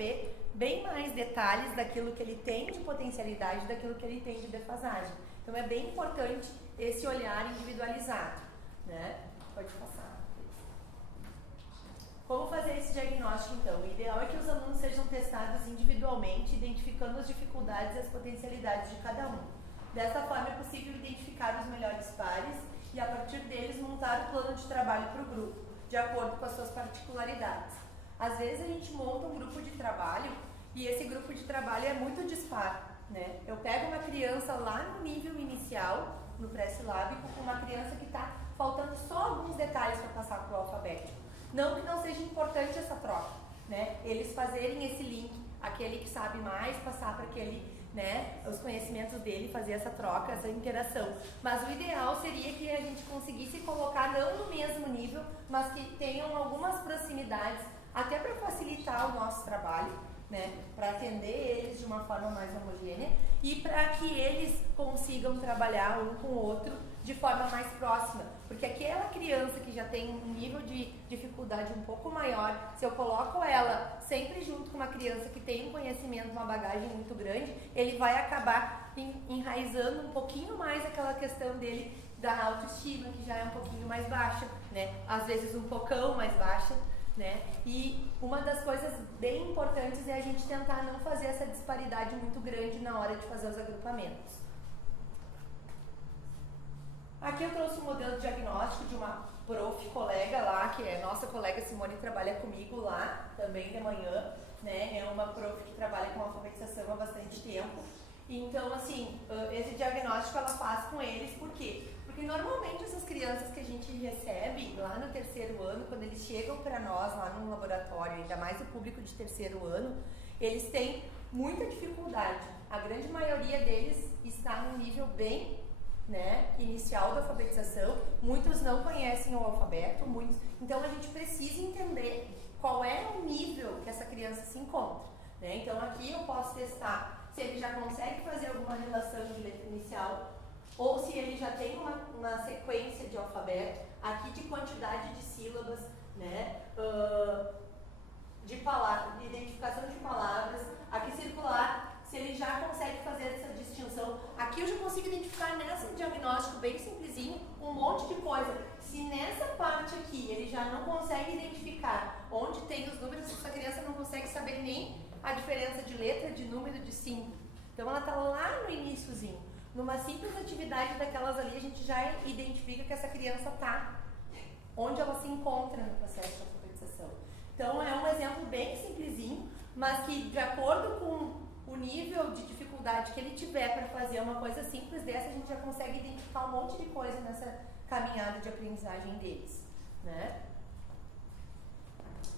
perceber bem mais detalhes daquilo que ele tem de potencialidade, daquilo que ele tem de defasagem. Então é bem importante esse olhar individualizado, né? Pode passar. Como fazer esse diagnóstico, então? O ideal é que os alunos sejam testados individualmente, identificando as dificuldades e as potencialidades de cada um. Dessa forma, é possível identificar os melhores pares e, a partir deles, montar o plano de trabalho para o grupo, de acordo com as suas particularidades. Às vezes, a gente monta um grupo de trabalho e esse grupo de trabalho é muito dispar, né? Eu pego uma criança lá no nível inicial, no pré-silábico, com uma criança que está faltando só alguns detalhes para passar para o alfabético. Não que não seja importante essa troca, né? Eles fazerem esse link, aquele que sabe mais, passar para aquele, né, os conhecimentos dele, fazer essa troca, essa interação. Mas o ideal seria que a gente conseguisse colocar não no mesmo nível, mas que tenham algumas proximidades, até para facilitar o nosso trabalho, né, para atender eles de uma forma mais homogênea e para que eles consigam trabalhar um com o outro de forma mais próxima, porque aquela criança que já tem um nível de dificuldade um pouco maior, se eu coloco ela sempre junto com uma criança que tem um conhecimento, uma bagagem muito grande, ele vai acabar enraizando um pouquinho mais aquela questão dele da autoestima, que já é um pouquinho mais baixa, né? Às vezes um pocão mais baixa, né? E uma das coisas bem importantes é a gente tentar não fazer essa disparidade muito grande na hora de fazer os agrupamentos. Aqui eu trouxe um modelo de diagnóstico de uma colega lá, que é nossa colega Simone, trabalha comigo lá, também de manhã, né? É uma que trabalha com alfabetização há bastante tempo. Então, assim, esse diagnóstico ela faz com eles, por quê? Porque normalmente essas crianças que a gente recebe lá no terceiro ano, quando eles chegam para nós lá no laboratório, ainda mais o público de terceiro ano, eles têm muita dificuldade. A grande maioria deles está num nível bem, né, inicial da alfabetização, muitos não conhecem o alfabeto, então a gente precisa entender qual é o nível que essa criança se encontra, né? Então aqui eu posso testar se ele já consegue fazer alguma relação de letra inicial ou se ele já tem uma sequência de alfabeto, aqui de quantidade de sílabas, né, de palavras, identificação de palavras, aqui circular, se ele já consegue fazer essa distinção. Aqui eu já consigo identificar nesse diagnóstico bem simplesinho um monte de coisa. Se nessa parte aqui ele já não consegue identificar onde tem os números, essa criança não consegue saber nem a diferença de letra, de número, de símbolo. Então ela está lá no iniciozinho. Numa simples atividade daquelas ali, a gente já identifica que essa criança está onde ela se encontra no processo de alfabetização. Então é um exemplo bem simplesinho, mas que de acordo com o nível de dificuldade que ele tiver para fazer uma coisa simples dessa, a gente já consegue identificar um monte de coisa nessa caminhada de aprendizagem deles, né?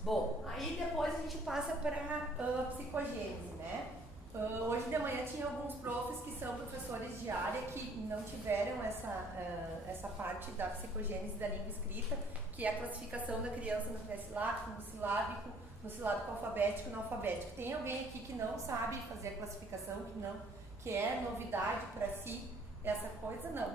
Bom, aí depois a gente passa para a psicogênese, né? Hoje de manhã tinha alguns profs que são professores de área que não tiveram essa parte da psicogênese da língua escrita, que é a classificação da criança no pré-silábico, no silábico alfabético e no alfabético. Tem alguém aqui que não sabe fazer a classificação, que é novidade para si essa coisa? Não.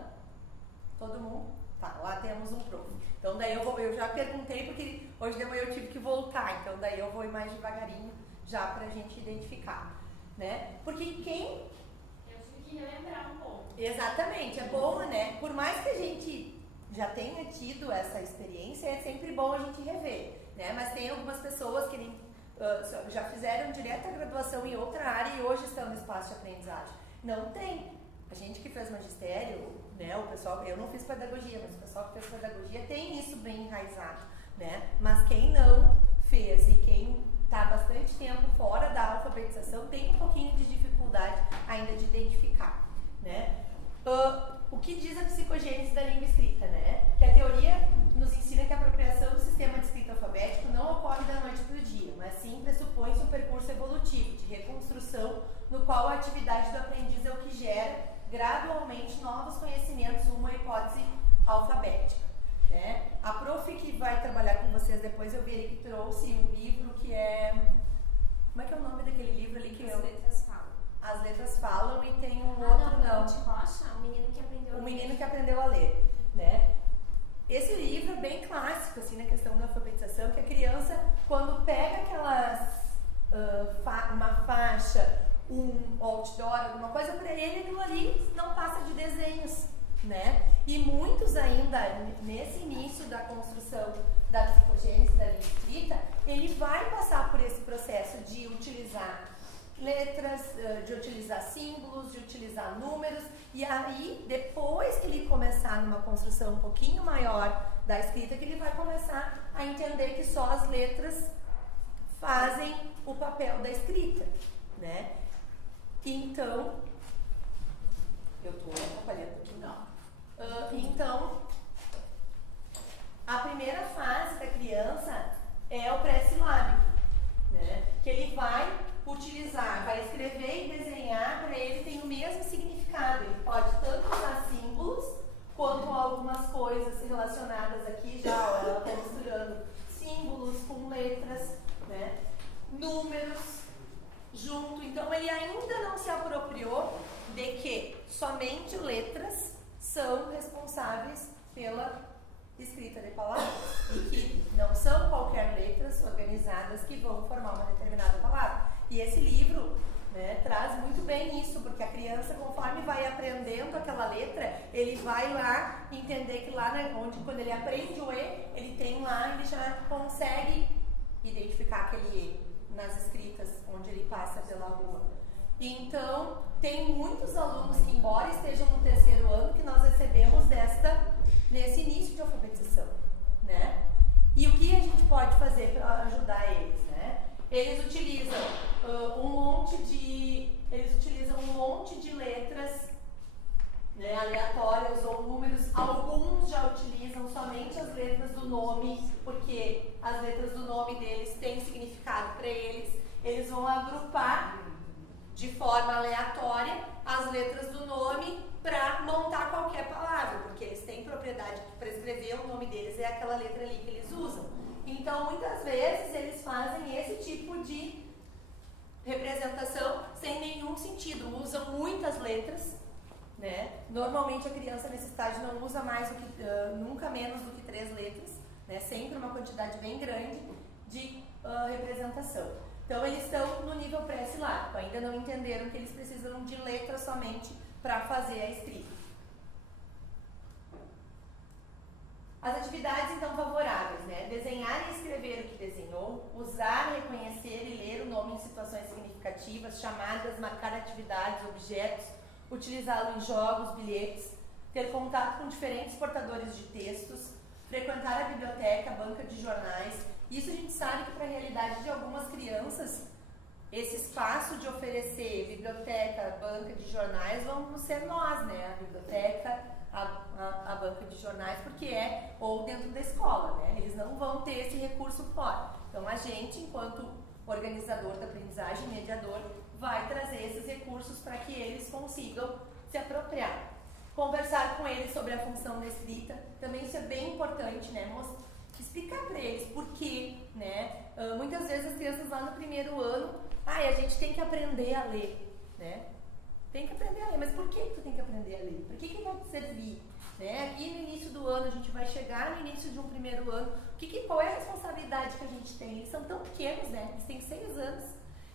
Todo mundo? Tá, lá temos um prof. Então daí eu já perguntei porque hoje de manhã eu tive que voltar, então daí eu vou ir mais devagarinho já pra gente identificar, né? Porque quem... Eu tive que relembrar um pouco. Exatamente, é bom, né? Por mais que a gente já tenha tido essa experiência, é sempre bom a gente rever, né? Mas tem algumas pessoas que já fizeram direto a graduação em outra área e hoje estão no espaço de aprendizagem. Não tem. A gente que fez magistério, né, o pessoal, eu não fiz pedagogia, mas o pessoal que fez pedagogia tem isso bem enraizado, né? Mas quem não fez e quem está bastante tempo fora da alfabetização tem um pouquinho de dificuldade ainda de identificar, né? O que diz a psicogênese da língua escrita, né? Que a teoria nos ensina que a apropriação do sistema de escrita alfabético não ocorre da noite para o dia, mas sim pressupõe-se um percurso evolutivo de reconstrução no qual a atividade do aprendiz é o que gera gradualmente novos conhecimentos, uma hipótese alfabética, né? A prof que vai trabalhar com vocês depois, eu vi ali que trouxe um livro que é... Como é que é o nome daquele livro ali? As letras falam. As letras falam e tem um outro não. De Rocha, o menino que aprendeu a ler. O menino que aprendeu a ler, né? Esse livro é bem clássico, assim, na questão da alfabetização, que a criança, quando pega uma faixa, um outdoor, alguma coisa, para ele aquilo ali não passa de desenhos, né? E muitos ainda, nesse início da construção da psicogênese, da linha escrita, ele vai passar por esse processo de utilizar letras, de utilizar símbolos, de utilizar números, e aí, depois que ele começar numa construção um pouquinho maior da escrita, que ele vai começar a entender que só as letras fazem o papel da escrita, né? Então, eu estou atrapalhando aqui, não. Então, a primeira fase da criança é o pré-silábico, né? Que ele vai utilizar, vai escrever e desenhar, para ele tem o mesmo significado. Ele pode tanto usar símbolos, quanto algumas coisas relacionadas aqui, já ó, ela está misturando símbolos com letras, né? Números junto. Então ele ainda não se apropriou de que somente letras são responsáveis pela escrita de palavras e que não são qualquer letras organizadas que vão formar uma determinada palavra. E esse livro, né, traz muito bem isso, porque a criança, conforme vai aprendendo aquela letra, ele vai lá entender que lá onde, quando ele aprende o E, ele tem lá, ele já consegue identificar aquele E nas escritas onde ele passa pela rua. Então, tem muitos alunos que, embora estejam no terceiro ano, que nós recebemos nesse início de alfabetização, né? E o que a gente pode fazer para ajudar eles, né? Eles utilizam um monte de letras, né, aleatórias ou números. Alguns já utilizam somente as letras do nome, porque as letras do nome deles têm significado para eles. Eles vão agrupar de forma aleatória as letras do nome para montar qualquer palavra, porque eles têm propriedade para escrever o nome deles, é aquela letra ali que eles usam. Então, muitas vezes, eles fazem esse tipo de representação sem nenhum sentido, usam muitas letras, né? Normalmente a criança nesse estágio não usa mais nunca menos do que 3 letras, né? Sempre uma quantidade bem grande de representação. Então eles estão no nível pré-silábico, ainda não entenderam que eles precisam de letras somente para fazer a escrita. As atividades então favoráveis, né? Desenhar e escrever o que desenhou, usar, reconhecer e ler o nome em situações significativas, chamadas, marcar atividades, objetos, utilizá-lo em jogos, bilhetes, ter contato com diferentes portadores de textos, frequentar a biblioteca, banca de jornais. Isso a gente sabe que para a realidade de algumas crianças, esse espaço de oferecer biblioteca, banca de jornais, vamos ser nós, né? A biblioteca, a banca de jornais, porque ou dentro da escola, né? Eles não vão ter esse recurso fora. Então a gente, enquanto organizador da aprendizagem, mediador, vai trazer esses recursos para que eles consigam se apropriar. Conversar com eles sobre a função da escrita, também isso é bem importante, né? Explicar para eles por quê, né? Muitas vezes as crianças lá no primeiro ano, a gente tem que aprender a ler, né? Tem que aprender a ler, mas por que tu tem que aprender a ler? Por que vai te servir? Né? Aqui no início do ano, a gente vai chegar no início de um primeiro ano, qual é a responsabilidade que a gente tem? Eles são tão pequenos, né? Eles têm 6 anos,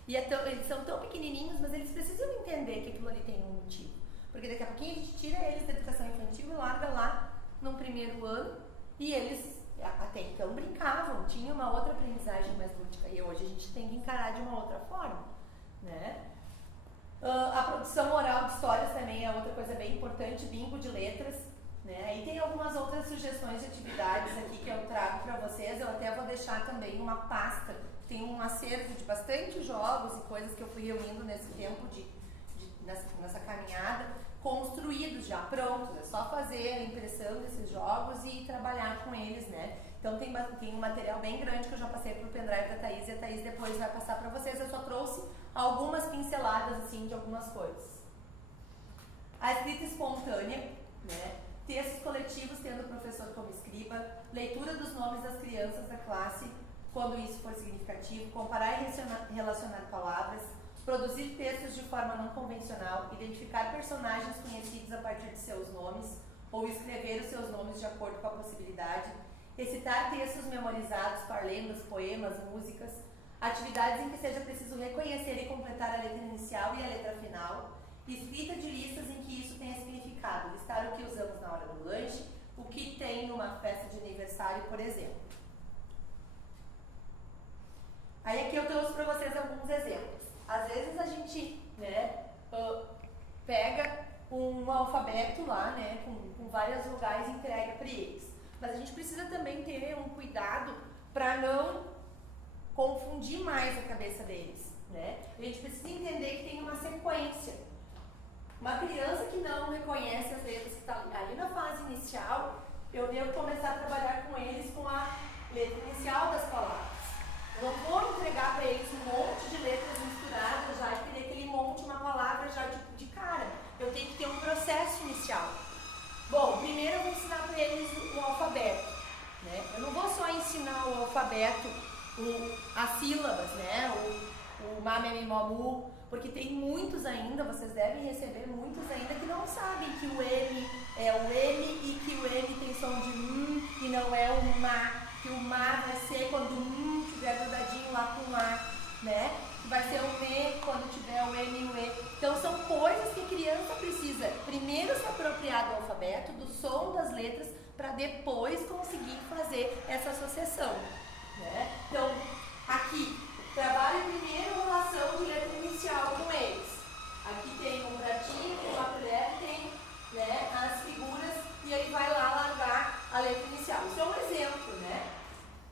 e eles são tão pequenininhos, mas eles precisam entender que aquilo ali tem um motivo. Porque daqui a pouquinho a gente tira eles da educação infantil e larga lá no primeiro ano, e eles até então brincavam, tinha uma outra aprendizagem mais lúdica, e hoje a gente tem que encarar de uma outra forma, né? A produção oral de histórias também é outra coisa bem importante, bingo de letras, né? E tem algumas outras sugestões de atividades aqui que eu trago para vocês. Eu até vou deixar também uma pasta, tem um acervo de bastante jogos e coisas que eu fui reunindo nesse tempo nessa caminhada, construídos já, prontos, é só fazer a impressão desses jogos e trabalhar com eles, né? Então tem um material bem grande que eu já passei pro pendrive da Thaís, e a Thaís depois vai passar para vocês. Eu só trouxe algumas pinceladas assim de algumas coisas. A escrita espontânea, né? Textos coletivos tendo o professor como escriba, leitura dos nomes das crianças da classe quando isso for significativo, comparar e relacionar palavras, produzir textos de forma não convencional, identificar personagens conhecidos a partir de seus nomes ou escrever os seus nomes de acordo com a possibilidade, recitar textos memorizados, parlendas, poemas, músicas, atividades em que seja preciso reconhecer e completar a letra inicial e a letra final, escrita de listas em que isso tenha significado, listar o que usamos na hora do lanche, o que tem numa festa de aniversário, por exemplo. Aí aqui eu trouxe para vocês alguns exemplos. Às vezes a gente, né, pega um alfabeto lá, né, com várias vogais e entrega para eles. Mas a gente precisa também ter um cuidado para não confundir mais a cabeça deles, né? A gente precisa entender que tem uma sequência. Uma criança que não reconhece as letras que estão ali na fase inicial, eu devo começar a trabalhar com eles com a letra inicial das palavras. Eu não vou entregar para eles um monte de letras misturadas já e querer que ele monte uma palavra já de cara. Eu tenho que ter um processo inicial. Bom, primeiro eu vou ensinar para eles o alfabeto, né? Eu não vou só ensinar o alfabeto, as sílabas, né? O mamemimomu, porque tem muitos ainda, vocês devem receber muitos ainda que não sabem que o M é o M e que o M tem som de e não é o ma, que o ma vai ser quando o tiver grudadinho lá com o a, né? Vai ser o me quando tiver o M e o e. Então são coisas que a criança precisa primeiro se apropriar do alfabeto, do som das letras, para depois conseguir fazer essa associação, né? Então, aqui, trabalho primeiro a relação de letra inicial com eles. Aqui tem um pratinho, tem uma colher, tem, né, as figuras, e aí vai lá largar a letra inicial. Isso é um exemplo, né?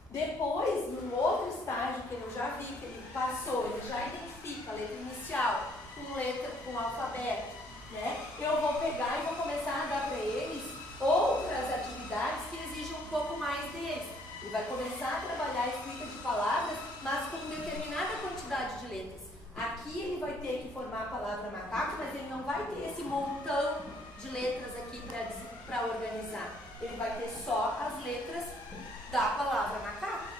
Depois, num outro estágio que eu já vi, que ele passou, ele já identifica a letra inicial com o alfabeto, né? Eu vou pegar e vou começar a dar para eles outras atividades que exigem um pouco mais deles. Ele vai começar a trabalhar a escrita de palavras, mas com determinada quantidade de letras. Aqui ele vai ter que formar a palavra macaco, mas ele não vai ter esse montão de letras aqui para organizar. Ele vai ter só as letras da palavra macaco.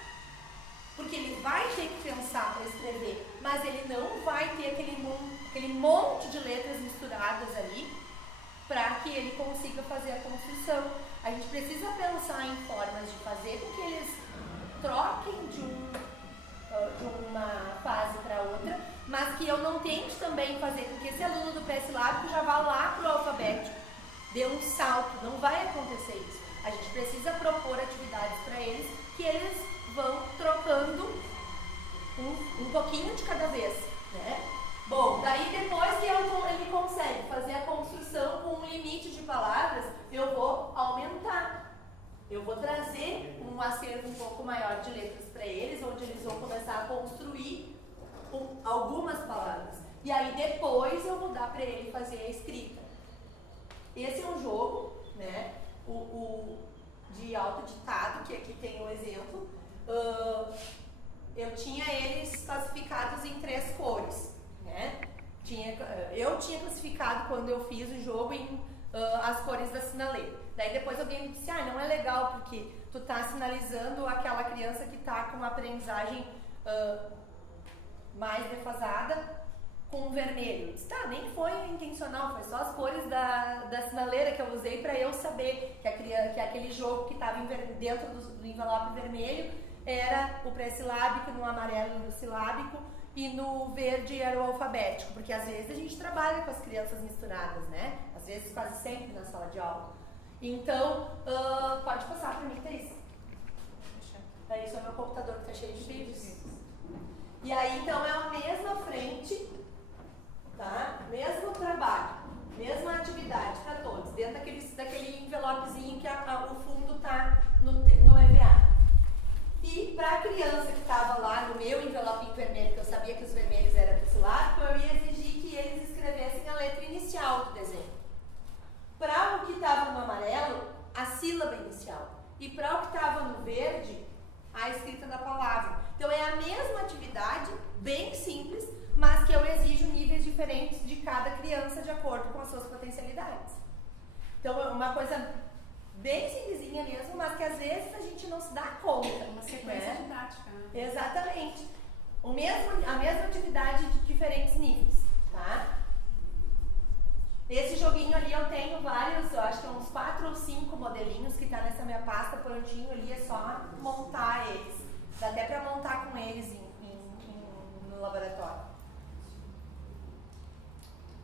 Porque ele vai ter que pensar para escrever, mas ele não vai ter aquele monte de letras misturadas ali para que ele consiga fazer a construção. A gente precisa pensar em formas de fazer com que eles troquem de uma fase para outra, mas que eu não tente também fazer com que esse aluno do pré-silábico já vá lá para o alfabético, dê um salto. Não vai acontecer isso. A gente precisa propor atividades para eles que eles vão trocando um pouquinho de cada vez, né? Bom, daí depois que ele consegue fazer a construção com um limite de palavras, eu vou aumentar. Eu vou trazer um acervo um pouco maior de letras para eles, onde eles vão começar a construir algumas palavras. E aí depois eu vou dar para ele fazer a escrita. Esse é um jogo, né? O de autoditado, que aqui tem um exemplo. Eu tinha eles classificados em 3 cores, né? Eu tinha classificado quando eu fiz o jogo em as cores da sinaleira. Daí depois alguém me disse, não é legal porque tu tá sinalizando aquela criança que tá com uma aprendizagem mais defasada com vermelho. Eu disse, nem foi intencional, foi só as cores da sinaleira que eu usei para eu saber que aquele jogo que estava dentro do envelope vermelho era o pré-silábico, no amarelo no silábico e no verde era o alfabético, porque às vezes a gente trabalha com as crianças misturadas, né? Às vezes quase sempre na sala de aula. Então, pode passar para mim, Thaís. Aí isso é meu computador que está cheio de vídeos. E aí, então, é a mesma frente, tá? Mesmo trabalho, mesma atividade para todos, dentro daquele envelopezinho que o fundo está no EVA. E para a criança que estava lá no meu envelopinho vermelho, que eu sabia que os vermelhos eram pré-silábico, eu ia exigir que eles escrevessem a letra inicial do desenho. Para o que estava no amarelo, a sílaba inicial. E para o que estava no verde, a escrita da palavra. Então é a mesma atividade, bem simples, mas que eu exijo níveis diferentes de cada criança de acordo com as suas potencialidades. Então é uma coisa bem simplesinha mesmo, mas que às vezes a gente não se dá conta. Uma sequência didática, né? Exatamente. A mesma atividade de diferentes níveis, tá? Esse joguinho ali eu tenho vários, eu acho que uns 4 ou 5 modelinhos que tá nessa minha pasta prontinho ali, é só montar eles. Dá até para montar com eles em no laboratório.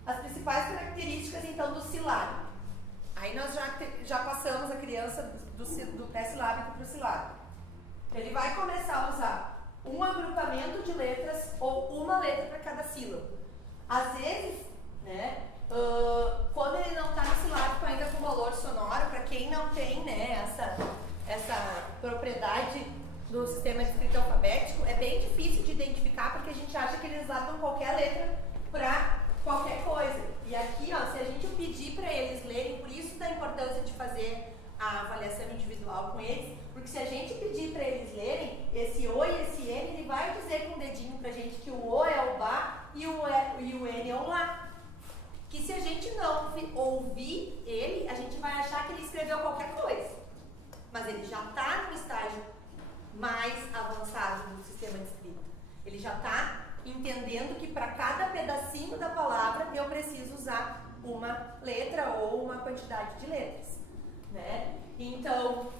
As principais características, então, do silábico. Aí nós já passamos a criança do pré-silábico para o silábico. Ele vai começar a usar um agrupamento de letras ou uma letra para cada sílaba. Às vezes, né, quando ele não está no silábico ainda com valor sonoro, para quem não tem, né, essa propriedade do sistema de escrita alfabético, é bem difícil de identificar porque a gente acha que eles usam qualquer letra para qualquer coisa. E aqui, ó, se a gente pedir para eles lerem, por isso da importância de fazer a avaliação individual com eles, porque se a gente pedir para eles lerem, esse O e esse N, ele vai dizer com o dedinho pra gente que o O é o Bá e o N é o Lá. Que se a gente não ouvir ele, a gente vai achar que ele escreveu qualquer coisa. Mas ele já está no estágio mais avançado do sistema de escrita. Ele já está entendendo que para cada pedacinho da palavra eu preciso usar uma letra ou uma quantidade de letras, né? Então,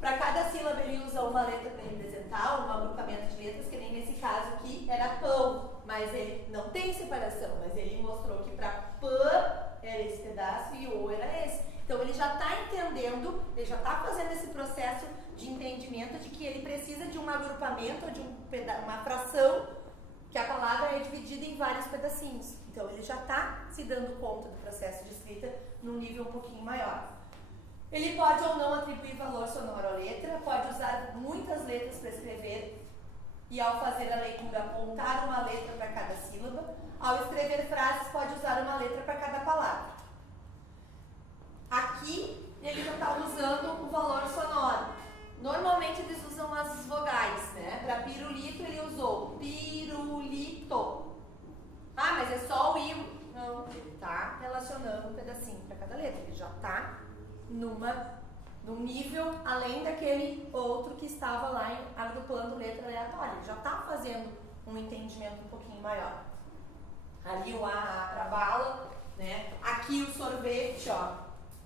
para cada sílaba ele usa uma letra para representar, um agrupamento de letras, que nem nesse caso aqui era pão, mas ele não tem separação, mas ele mostrou que para pã era esse pedaço e o era esse. Então ele já está entendendo, ele já está fazendo esse processo de entendimento de que ele precisa de um agrupamento, de uma fração, que a palavra é dividida em vários pedacinhos. Então ele já está se dando conta do processo de escrita num nível um pouquinho maior. Ele pode ou não atribuir valor sonoro à letra, pode usar muitas letras para escrever e ao fazer a leitura apontar uma letra para cada sílaba. Ao escrever frases pode usar uma letra para cada palavra. Aqui ele já está usando o valor sonoro. Normalmente eles usam as vogais, né? Para pirulito ele usou pirulito. Ah, mas é só o I. Não, ele está relacionando um pedacinho para cada letra. Ele já está num nível além daquele outro que estava lá agrupando letra aleatória. Ele já está fazendo um entendimento um pouquinho maior. Ali o A para bala, né? Aqui o sorvete, ó,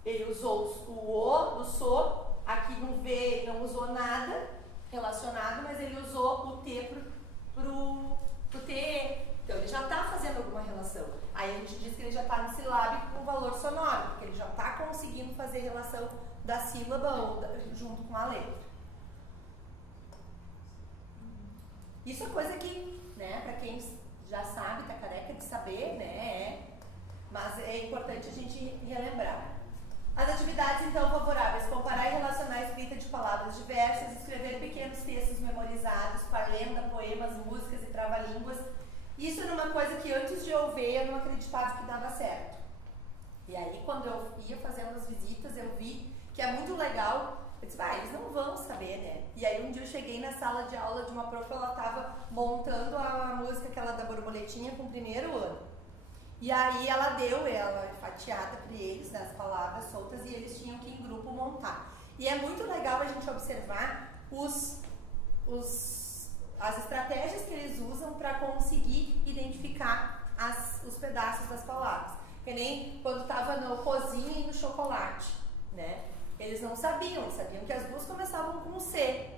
ele usou o O, o So. Aqui no V ele não usou nada relacionado, mas ele usou o T pro TE. Então ele já está fazendo alguma relação. Aí a gente diz que ele já está no silábico com valor sonoro, porque ele já está conseguindo fazer relação da sílaba ou junto com a letra. Isso é coisa que, né, para quem já sabe, está careca de saber, né, mas é importante a gente relembrar. As atividades, então, favoráveis: comparar e relacionar a escrita de palavras diversas, escrever pequenos textos memorizados, parlenda, poemas, músicas e trava-línguas. Isso era uma coisa que antes de eu ver, eu não acreditava que dava certo. E aí, quando eu ia fazendo as visitas, eu vi que é muito legal. Eu disse, eles não vão saber, né? E aí, um dia eu cheguei na sala de aula de uma prof, ela estava montando a música aquela da borboletinha com o primeiro ano. E aí ela deu fatiada para eles, né, as palavras soltas, e eles tinham que em grupo montar. E é muito legal a gente observar as estratégias que eles usam para conseguir identificar os pedaços das palavras. Que nem quando estava no cozinha e no chocolate, né? Eles não sabiam que as duas começavam com C,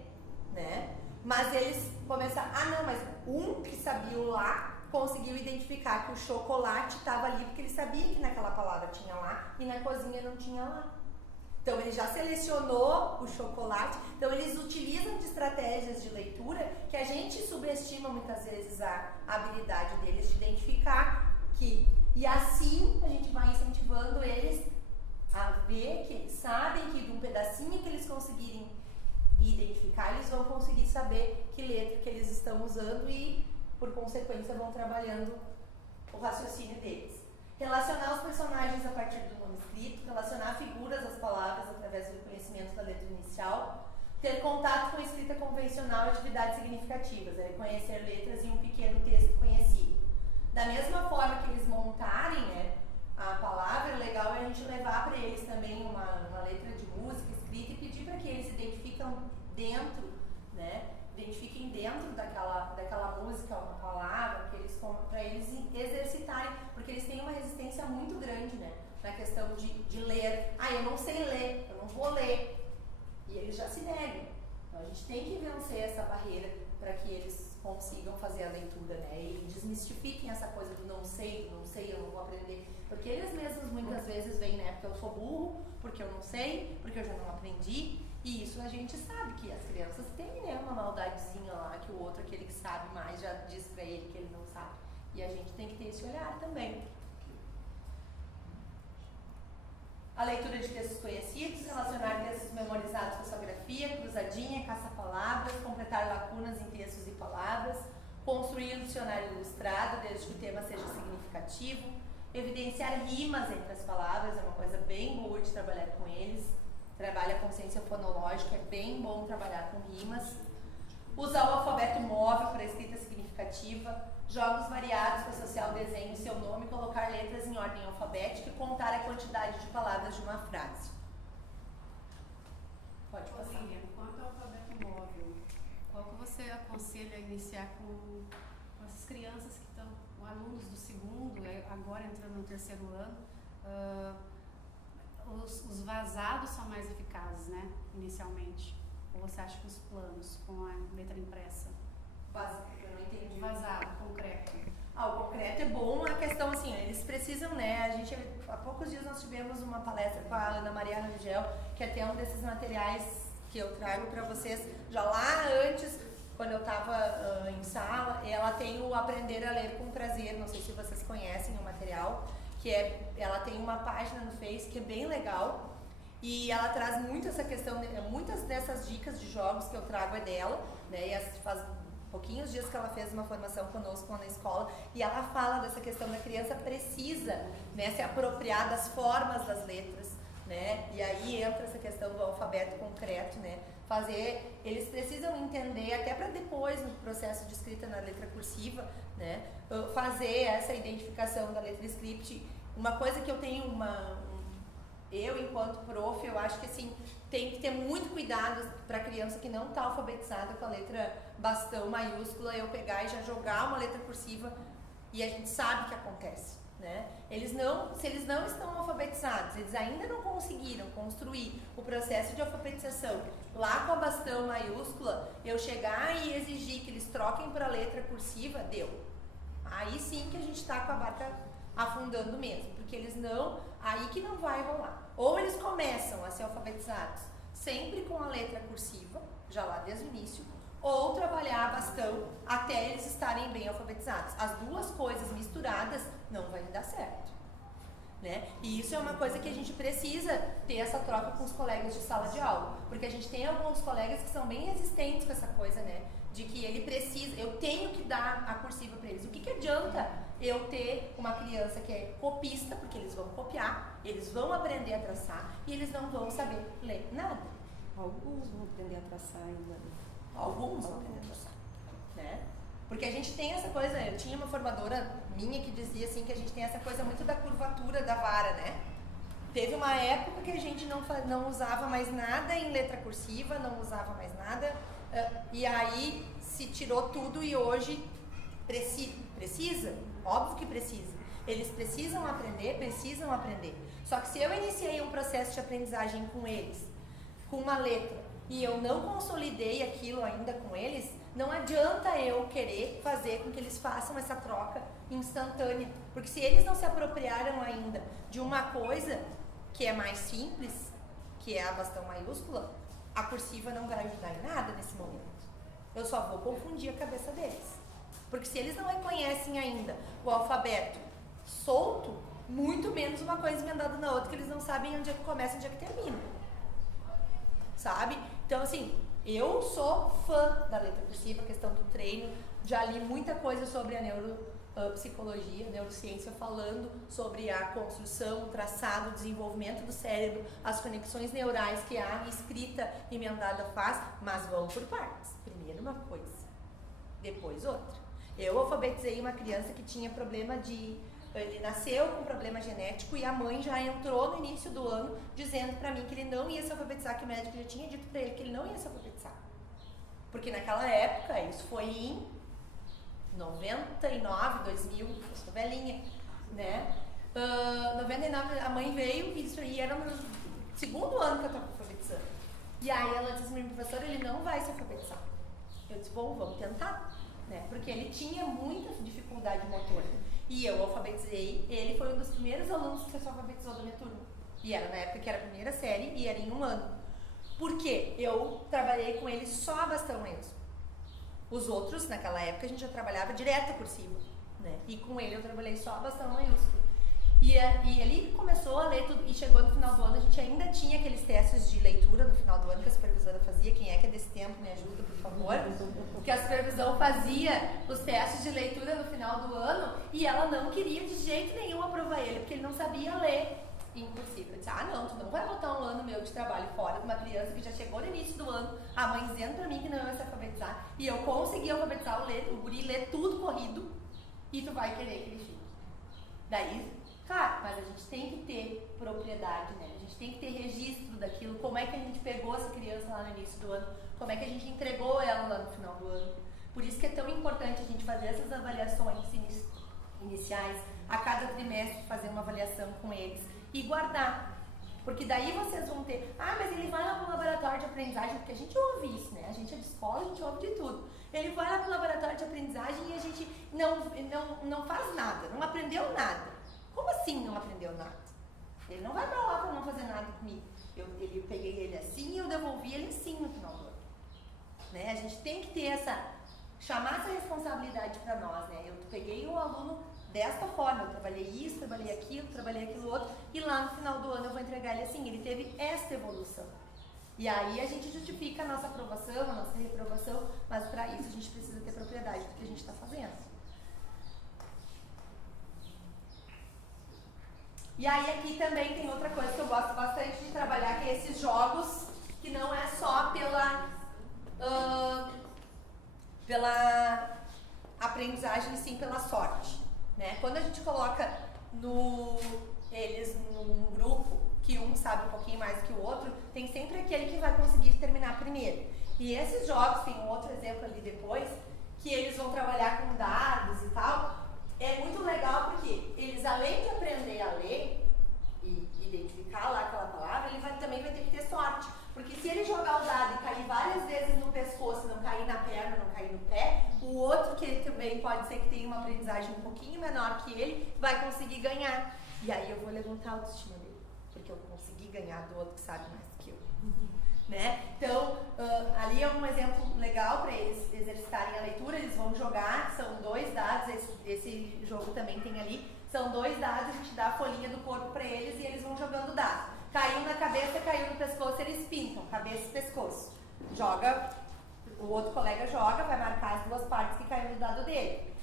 né? Mas eles começaram, mas um que sabia o lá conseguiu identificar que o chocolate estava ali porque ele sabia que naquela palavra tinha lá e na cozinha não tinha lá. Então ele já selecionou o chocolate. Então eles utilizam de estratégias de leitura que a gente subestima muitas vezes a habilidade deles de identificar e assim a gente vai incentivando eles a ver que eles sabem que de um pedacinho que eles conseguirem identificar, eles vão conseguir saber que letra que eles estão usando e por consequência vão trabalhando o raciocínio deles. Relacionar os personagens a partir do nome escrito, relacionar figuras às palavras através do conhecimento da letra inicial, ter contato com a escrita convencional e atividades significativas, reconhecer letras em um pequeno texto conhecido. Da mesma forma que eles montarem, né, a palavra, o legal é a gente levar para eles também uma letra de música escrita e pedir para que eles identifiquem dentro daquela música uma palavra, para eles exercitarem, porque eles têm uma resistência muito grande, né, na questão de ler. Eu não sei ler, eu não vou ler. E eles já se negam. Então a gente tem que vencer essa barreira para que eles consigam fazer a leitura, né? E desmistifiquem essa coisa do não sei, eu não vou aprender. Porque eles mesmos muitas vezes vêm, né? Porque eu sou burro, porque eu não sei, porque eu já não aprendi. E isso a gente sabe que as crianças têm, né? Uma maldadezinha lá que o outro, aquele que sabe mais, já diz pra ele que ele não sabe. E a gente tem que ter esse olhar também. A leitura de textos conhecidos, relacionar textos memorizados com ortografia, cruzadinha, caça-palavras, completar lacunas em textos e palavras, construir um dicionário ilustrado, desde que o tema seja significativo, evidenciar rimas entre as palavras, é uma coisa bem boa de trabalhar com eles, trabalha a consciência fonológica, é bem bom trabalhar com rimas, usar o alfabeto móvel para escrita significativa, jogos variados para associar o desenho e seu nome, colocar letras em ordem alfabética e contar a quantidade de palavras de uma frase. Pode passar. Quanto ao alfabeto móvel, qual que você aconselha a iniciar com essas crianças que estão, alunos do segundo, agora entrando no terceiro ano, os vazados são mais eficazes, né, inicialmente? Ou você acha que os planos com a letra impressa? Eu não entendi. Vazado, concreto. O concreto é bom, a questão assim, eles precisam, né, há poucos dias nós tivemos uma palestra com a Ana Maria Rangel, que é até um desses materiais que eu trago para vocês, já lá antes, quando eu estava em sala, ela tem o Aprender a Ler com Prazer, não sei se vocês conhecem o material, ela tem uma página no Face que é bem legal, e ela traz muito essa questão, muitas dessas dicas de jogos que eu trago é dela, né, e faz pouquinhos dias que ela fez uma formação conosco lá na escola, e ela fala dessa questão da criança precisa, né, se apropriar das formas das letras, né, e aí entra essa questão do alfabeto concreto, né, eles precisam entender, até para depois no processo de escrita na letra cursiva, né, fazer essa identificação da letra script. Uma coisa que eu tenho eu enquanto prof, eu acho que assim, tem que ter muito cuidado para a criança que não está alfabetizada com a letra bastão maiúscula, eu pegar e já jogar uma letra cursiva, e a gente sabe o que acontece, né? Se eles não estão alfabetizados, eles ainda não conseguiram construir o processo de alfabetização lá com a bastão maiúscula, eu chegar e exigir que eles troquem para a letra cursiva, deu. Aí sim que a gente está com a barca afundando mesmo, porque aí que não vai rolar. Ou eles começam a ser alfabetizados sempre com a letra cursiva, já lá desde o início, ou trabalhar bastão até eles estarem bem alfabetizados. As duas coisas misturadas não vai dar certo, né? E isso é uma coisa que a gente precisa ter essa troca com os colegas de sala de aula, porque a gente tem alguns colegas que são bem resistentes com essa coisa, né? De que eu tenho que dar a cursiva para eles. O que adianta eu ter uma criança que é copista, porque eles vão copiar, eles vão aprender a traçar e eles não vão saber ler nada. Alguns vão aprender a traçar ainda. Alguns vão aprender a traçar, né? Porque a gente tem essa coisa, eu tinha uma formadora minha que dizia assim, que a gente tem essa coisa muito da curvatura da vara, né? Teve uma época que a gente não usava mais nada em letra cursiva, não usava mais nada, e aí se tirou tudo e hoje precisa, óbvio que precisa. Eles precisam aprender. Só que se eu iniciei um processo de aprendizagem com eles, com uma letra, e eu não consolidei aquilo ainda com eles, não adianta eu querer fazer com que eles façam essa troca instantânea. Porque se eles não se apropriaram ainda de uma coisa que é mais simples, que é a bastão maiúscula, a cursiva não vai ajudar em nada nesse momento. Eu só vou confundir a cabeça deles. Porque se eles não reconhecem ainda o alfabeto solto, muito menos uma coisa emendada na outra, que eles não sabem onde é que começa e onde é que termina. Sabe? Então, assim, eu sou fã da letra cursiva, a questão do treino, já li muita coisa sobre a neuropsicologia, neurociência, falando sobre a construção, o traçado, o desenvolvimento do cérebro, as conexões neurais que a escrita emendada faz, mas vão por partes. Primeiro uma coisa, depois outra. Eu alfabetizei uma criança que tinha problema ele nasceu com problema genético e a mãe já entrou no início do ano dizendo pra mim que ele não ia se alfabetizar, que o médico já tinha dito pra ele que ele não ia se alfabetizar. Porque naquela época, isso foi em 99, 2000, eu sou velhinha, né? 99, a mãe veio e era no segundo ano que eu estava alfabetizando. E aí ela disse pra mim, professora, ele não vai se alfabetizar. Eu disse, bom, vamos tentar. né? Porque ele tinha muita dificuldade motora. E eu alfabetizei, ele foi um dos primeiros alunos que se alfabetizou da minha turma. E era na época que era a primeira série e era em 1 ano. Por quê? Eu trabalhei com ele só a bastão mesmo. Os outros, naquela época, a gente já trabalhava direto por cima, né? E com ele eu trabalhei só a bastão maiúsculo. E ele começou a ler tudo, e chegou no final do ano, a gente ainda tinha aqueles testes de leitura no final do ano que a supervisora fazia. Quem é que é desse tempo, me ajuda, por favor? Que a supervisão fazia os testes de leitura no final do ano e ela não queria de jeito nenhum aprovar ele, porque ele não sabia ler em cursiva. Eu disse, não, tu não vai botar um ano meu de trabalho fora de uma criança que já chegou no início do ano, a mãe dizendo pra mim que não ia se alfabetizar, e eu consegui alfabetizar o guri, ler tudo corrido, e tu vai querer que ele fique. Daí, claro, mas a gente tem que ter propriedade, né? A gente tem que ter registro daquilo, como é que a gente pegou essa criança lá no início do ano, como é que a gente entregou ela lá no final do ano. Por isso que é tão importante a gente fazer essas avaliações iniciais, a cada trimestre fazer uma avaliação com eles e guardar. Porque daí vocês vão ter, mas ele vai lá pro laboratório de aprendizagem, porque a gente ouve isso, né? A gente é de escola, a gente ouve de tudo. Ele vai lá pro laboratório de aprendizagem e a gente não faz nada, não aprendeu nada. Como assim não aprendeu nada? Ele não vai pra lá pra não fazer nada comigo. Eu peguei ele assim e eu devolvi ele assim no final do ano. Né? A gente tem que ter chamar essa responsabilidade pra nós, né? Eu peguei o aluno desta forma, eu trabalhei isso, trabalhei aquilo outro, e lá no final do ano eu vou entregar ele assim, ele teve esta evolução. E aí a gente justifica a nossa aprovação, a nossa reprovação, mas para isso a gente precisa ter propriedade do que a gente está fazendo. E aí aqui também tem outra coisa que eu gosto bastante de trabalhar, que é esses jogos, que não é só pela aprendizagem, e sim pela sorte. Né? Quando a gente coloca eles num grupo, que um sabe um pouquinho mais que o outro, tem sempre aquele que vai conseguir terminar primeiro. E esses jogos, tem um outro exemplo ali depois, que eles vão trabalhar com dados e tal, é muito legal porque eles, além de aprender a ler e identificar lá aquela palavra, ele também vai ter que ter sorte. Porque se ele jogar o dado e cair várias vezes no pescoço, não cair na perna, não cair no pé, o outro, que ele também pode ser que tenha uma aprendizagem um pouquinho menor que ele, vai conseguir ganhar. E aí eu vou levantar a autoestima dele, porque eu consegui ganhar do outro que sabe mais que eu. Né? Então, ali é um exemplo legal para eles exercitarem a leitura. Eles vão jogar, são 2 dados, esse jogo também tem ali, são 2 dados, a gente dá a folhinha do corpo para eles e eles vão jogando dados. Caiu na cabeça, caiu no pescoço, eles pintam, cabeça e pescoço. Joga, o outro colega joga, vai marcar as 2 partes que caiu no dado dele.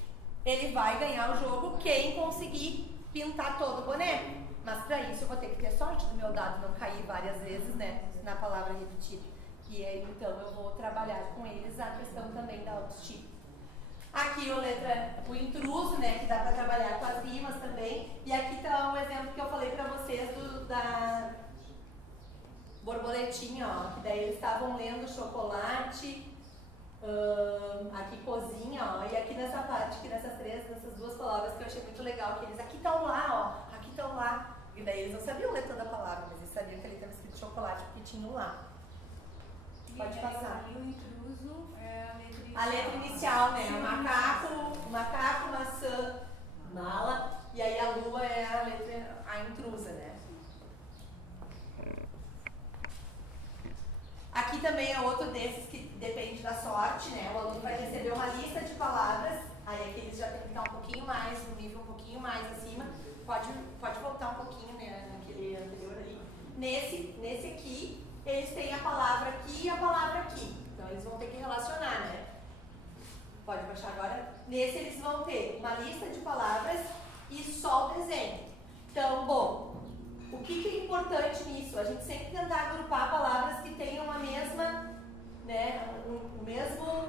Ele vai ganhar o jogo quem conseguir pintar todo o boneco. Mas para isso eu vou ter que ter sorte do meu dado não cair várias vezes, né, na palavra repetida. E aí, então eu vou trabalhar com eles a questão também da autoestima. Aqui o intruso, né, que dá para trabalhar com as rimas também. E aqui está um exemplo que eu falei para vocês da borboletinha, ó, que daí eles estavam lendo chocolate, aqui cozinha, ó, e aqui nessa parte, aqui nessas 2 palavras que eu achei muito legal, que eles aqui estão lá, ó, aqui estão lá. E daí eles não sabiam ler toda a palavra, mas eles sabiam que ali estava escrito chocolate porque tinha um lá. Pode passar. E o intruso é a letra inicial, né? Macaco, maçã, mala, e aí a lua é a intrusa, né? Aqui também é outro desses que depende da sorte, né? O aluno vai receber uma lista de palavras, aí aqui eles já tem que estar um pouquinho mais, no nível um pouquinho mais acima. Pode voltar um pouquinho, né, naquele anterior ali. Nesse aqui, eles têm a palavra aqui e a palavra aqui. Então eles vão ter que relacionar, né? Pode baixar agora. Nesse eles vão ter uma lista de palavras e só o desenho. Então, bom, o que é importante nisso? A gente sempre tentar agrupar palavras que tenham a mesma, né, o mesmo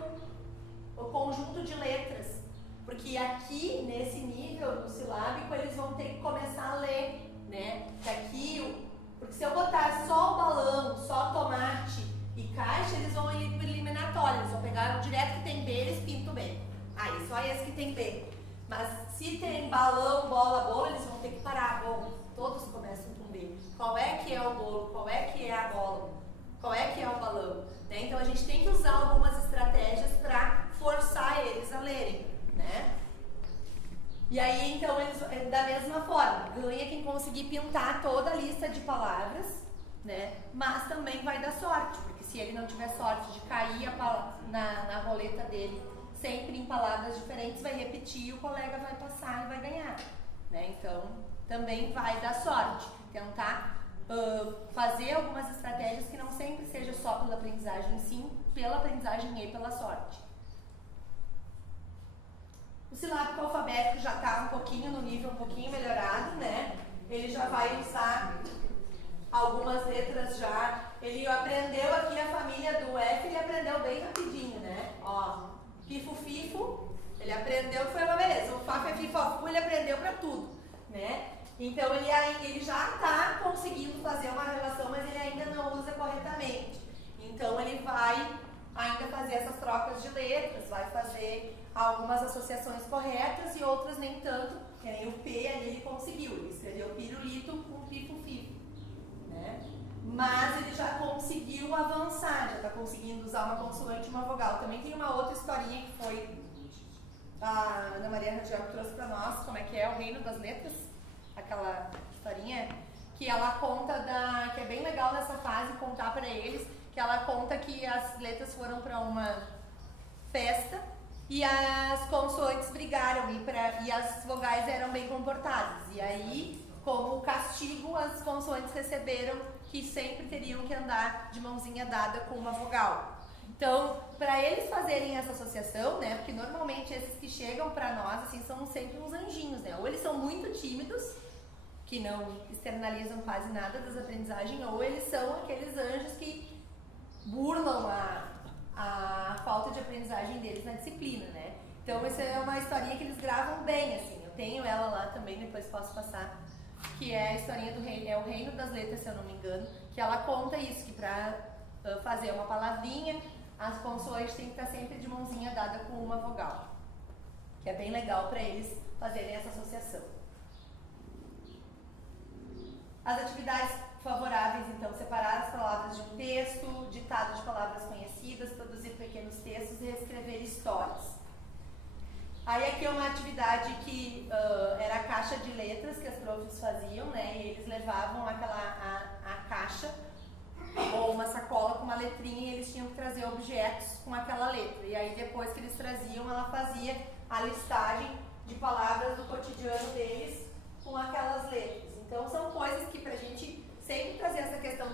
conjunto de letras. Porque aqui, nesse nível do silábico, eles vão ter que começar a ler, né? Porque se eu botar só o balão, só tomate e caixa, eles vão ir para eliminatório. Eles vão pegar direto que tem B, eles pintam B. Aí, só esse que tem B. Mas se tem balão, bola, bolo, eles vão ter que parar. Bom, todos começam com B. Qual é que é o bolo? Qual é que é a bola? Qual é que é o balão? Né? Então, a gente tem que usar algumas estratégias para forçar eles a ler. E aí, então, eles, da mesma forma, ganha quem conseguir pintar toda a lista de palavras, né? Mas também vai dar sorte, porque se ele não tiver sorte de cair na roleta dele sempre em palavras diferentes, vai repetir, o colega vai passar e vai ganhar, né? Então, também vai dar sorte. Tentar fazer algumas estratégias que não sempre seja só pela aprendizagem, sim pela aprendizagem e pela sorte. O silábico alfabético já está um pouquinho no nível um pouquinho melhorado, né? Ele já vai usar algumas letras já. Ele aprendeu aqui a família do F, ele aprendeu bem rapidinho, né? Ó, pifo, fifo, ele aprendeu, foi uma beleza. O fafo é fifofu, ele aprendeu para tudo, né? Então ele já está conseguindo fazer uma relação, mas ele ainda não usa corretamente. Então ele vai ainda fazer essas trocas de letras, vai fazer algumas associações corretas e outras nem tanto, que nem o P ali ele conseguiu, ele escreveu pirulito com pifo-fifo, né? Mas ele já conseguiu avançar, já está conseguindo usar uma consoante e uma vogal. Também tem uma outra historinha que foi a Ana Maria Rangel que trouxe para nós, como é que é o reino das letras, aquela historinha que ela conta que é bem legal nessa fase contar para eles, que ela conta que as letras foram para uma festa e as consoantes brigaram e as vogais eram bem comportadas. E aí, como castigo, as consoantes receberam que sempre teriam que andar de mãozinha dada com uma vogal. Então, para eles fazerem essa associação, né, porque normalmente esses que chegam para nós, assim, são sempre uns anjinhos, né, ou eles são muito tímidos, que não externalizam quase nada das aprendizagens, ou eles são aqueles anjos que burlam a falta de aprendizagem deles na disciplina, né. Então, essa é uma historinha que eles gravam bem, assim, eu tenho ela lá também, depois posso passar, que é a historinha do reino, é o reino das letras, se eu não me engano, que ela conta isso, que para fazer uma palavrinha, as consoantes têm que estar sempre de mãozinha dada com uma vogal, que é bem legal para eles fazerem essa associação. As atividades favoráveis, então, separar as palavras de um texto, ditado de palavras conhecidas, produzir pequenos textos e reescrever histórias. Aí aqui é uma atividade que era a caixa de letras que as profs faziam, né? E eles levavam a caixa ou uma sacola com uma letrinha e eles tinham que trazer objetos com aquela letra. E aí depois que eles traziam, ela fazia a listagem de palavras do cotidiano deles com aquelas letras. Então são coisas que pra gente sempre trazer essa questão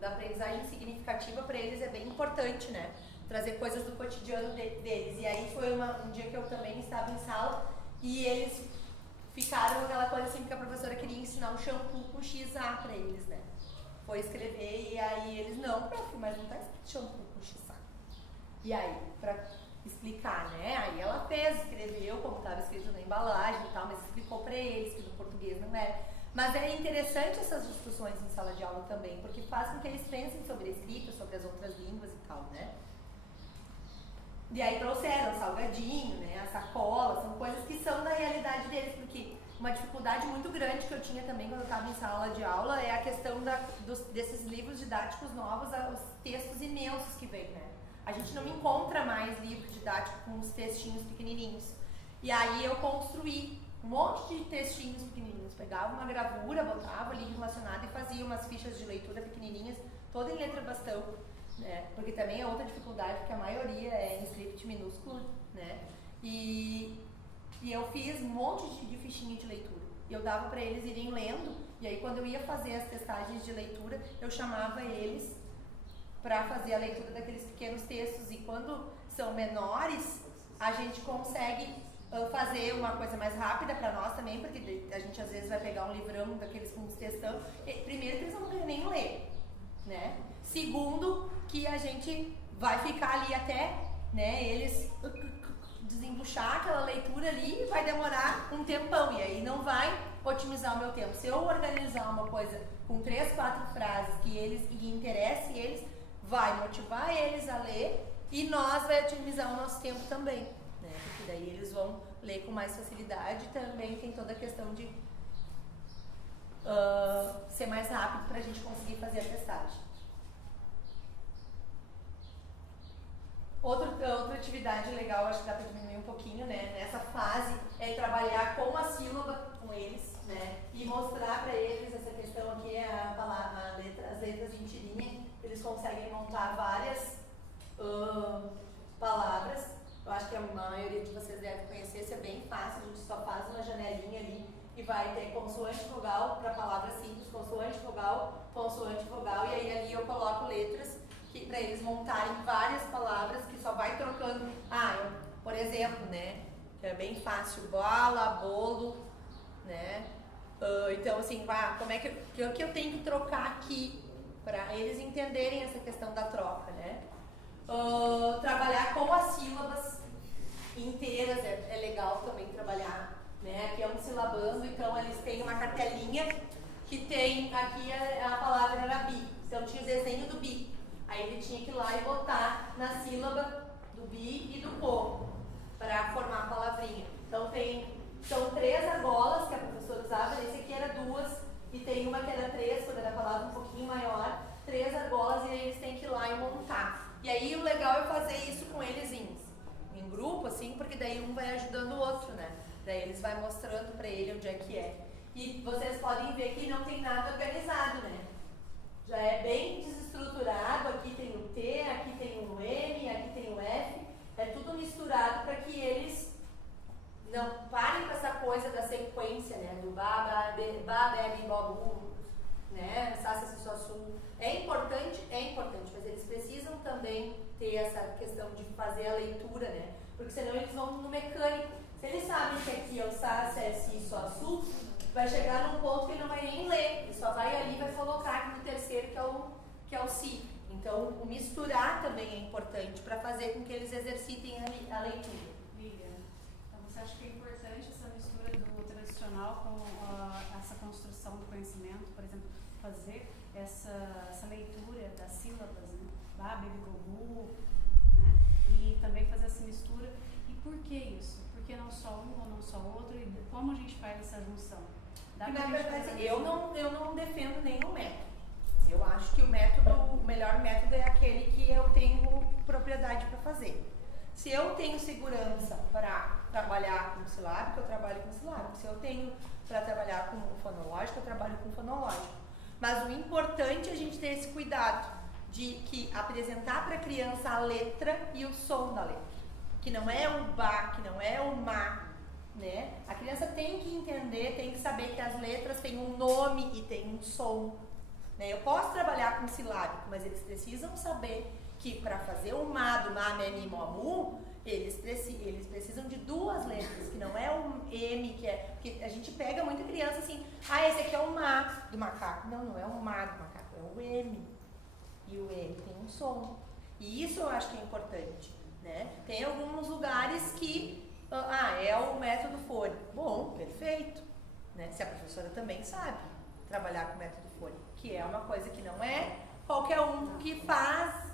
da aprendizagem significativa para eles é bem importante, né? Trazer coisas do cotidiano deles. E aí foi um dia que eu também estava em sala e eles ficaram aquela coisa assim que a professora queria ensinar um shampoo com XA para eles, né? Foi escrever e aí eles, não, prof, mas não tá escrito shampoo com XA. E aí, pra explicar, né? Aí ela fez, escreveu como estava escrito na embalagem e tal, mas explicou para eles que no português não era. Mas é interessante essas discussões em sala de aula também, porque faz com que eles pensem sobre a escrita, sobre as outras línguas e tal, né? E aí trouxeram o salgadinho, né, a sacola, são coisas que são da realidade deles, porque uma dificuldade muito grande que eu tinha também quando eu estava em sala de aula é a questão desses livros didáticos novos, os textos imensos que vem, né? A gente não encontra mais livro didático com os textinhos pequenininhos. E aí eu construí um monte de textinhos pequenininhos, pegava uma gravura, botava ali relacionado e fazia umas fichas de leitura pequenininhas, toda em letra bastão. Né? Porque também é outra dificuldade, porque a maioria é em script minúsculo, né? E eu fiz um monte de fichinha de leitura. E eu dava para eles irem lendo, e aí quando eu ia fazer as testagens de leitura, eu chamava eles para fazer a leitura daqueles pequenos textos. E quando são menores, a gente consegue fazer uma coisa mais rápida para nós também, porque a gente às vezes vai pegar um livrão daqueles com os textão. Primeiro que eles não querem nem ler, né? Segundo, que a gente vai ficar ali até, né, eles desembuchar aquela leitura ali e vai demorar um tempão, e aí não vai otimizar o meu tempo. Se eu organizar uma coisa com 3, 4 frases que interesse eles, vai motivar eles a ler e nós vai otimizar o nosso tempo também, né, porque daí eles vão ler com mais facilidade. Também tem toda a questão de ser mais rápido para a gente conseguir fazer a testagem. Outra atividade legal, acho que dá para diminuir um pouquinho, né? Nessa fase é trabalhar com a sílaba com eles, né? E mostrar para eles essa questão aqui, as letras em tirinha, eles conseguem montar várias palavras. Eu acho que a maioria de vocês deve conhecer, isso é bem fácil, a gente só faz uma janelinha ali e vai ter consoante vogal para palavras simples, consoante vogal, e aí ali eu coloco letras para eles montarem várias palavras que só vai trocando. Por exemplo, né, que é bem fácil, bala, bolo, né? Então assim, como é que eu tenho que trocar aqui para eles entenderem essa questão da troca, né? Trabalhar com as sílabas inteiras é legal também trabalhar, né? Aqui é um silabando, então eles têm uma cartelinha que tem aqui a palavra era bi, então tinha o desenho do bi. Aí ele tinha que ir lá e botar na sílaba do bi e do po para formar a palavrinha. Então são 3 argolas que a professora usava, esse aqui era 2 e tem uma que era 3, quando era a palavra um pouquinho maior, 3 argolas e aí eles têm que ir lá e montar. E aí o legal é fazer isso com eles em grupo, assim, porque daí um vai ajudando o outro, né? Daí eles vão mostrando para ele onde é que é. E vocês podem ver que não tem nada organizado, né? Já é bem desestruturado, aqui tem o T, aqui tem o M, aqui tem o F, é tudo misturado para que eles não parem com essa coisa da sequência, né? Do ba, bebe, bobu, né? Sassa, si, so, su. É importante, mas eles precisam também ter essa questão de fazer a leitura, né? Porque senão eles vão no mecânico. Se eles sabem que aqui é o sa, se, si, so, su, vai chegar num ponto que ele não vai nem ler, ele só vai ali e vai colocar aqui no terceiro que é o si. Então, o misturar também é importante para fazer com que eles exercitem a leitura. Lívia, então você acha que é importante essa mistura do tradicional com essa construção do conhecimento, por exemplo, fazer essa leitura das sílabas, né? Ba, bebe, gobu, né? E também fazer essa mistura. E por que isso? Por que não só um ou não só outro? E como a gente faz essa junção? Na verdade, eu não defendo nenhum método. Eu acho que o melhor método é aquele que eu tenho propriedade para fazer. Se eu tenho segurança para trabalhar com silábico, eu trabalho com silábico. Se eu tenho para trabalhar com fonológico, eu trabalho com fonológico. Mas o importante é a gente ter esse cuidado de apresentar para a criança a letra e o som da letra. Que não é o ba, que não é o ma, né? A criança tem que entender, tem que saber que as letras têm um nome e tem um som. Né? Eu posso trabalhar com silábico, mas eles precisam saber que para fazer o ma, do ma, me, mi, mo, mu, eles precisam de 2 letras, que não é um M, que é... Porque a gente pega muita criança assim, esse aqui é o ma do macaco. Não é o ma do macaco, é o M. E o M tem um som. E isso eu acho que é importante, né? Tem alguns lugares que, é o método fônico. Bom, perfeito. Né? Se a professora também sabe trabalhar com o método fônico, que é uma coisa que não é qualquer um que faz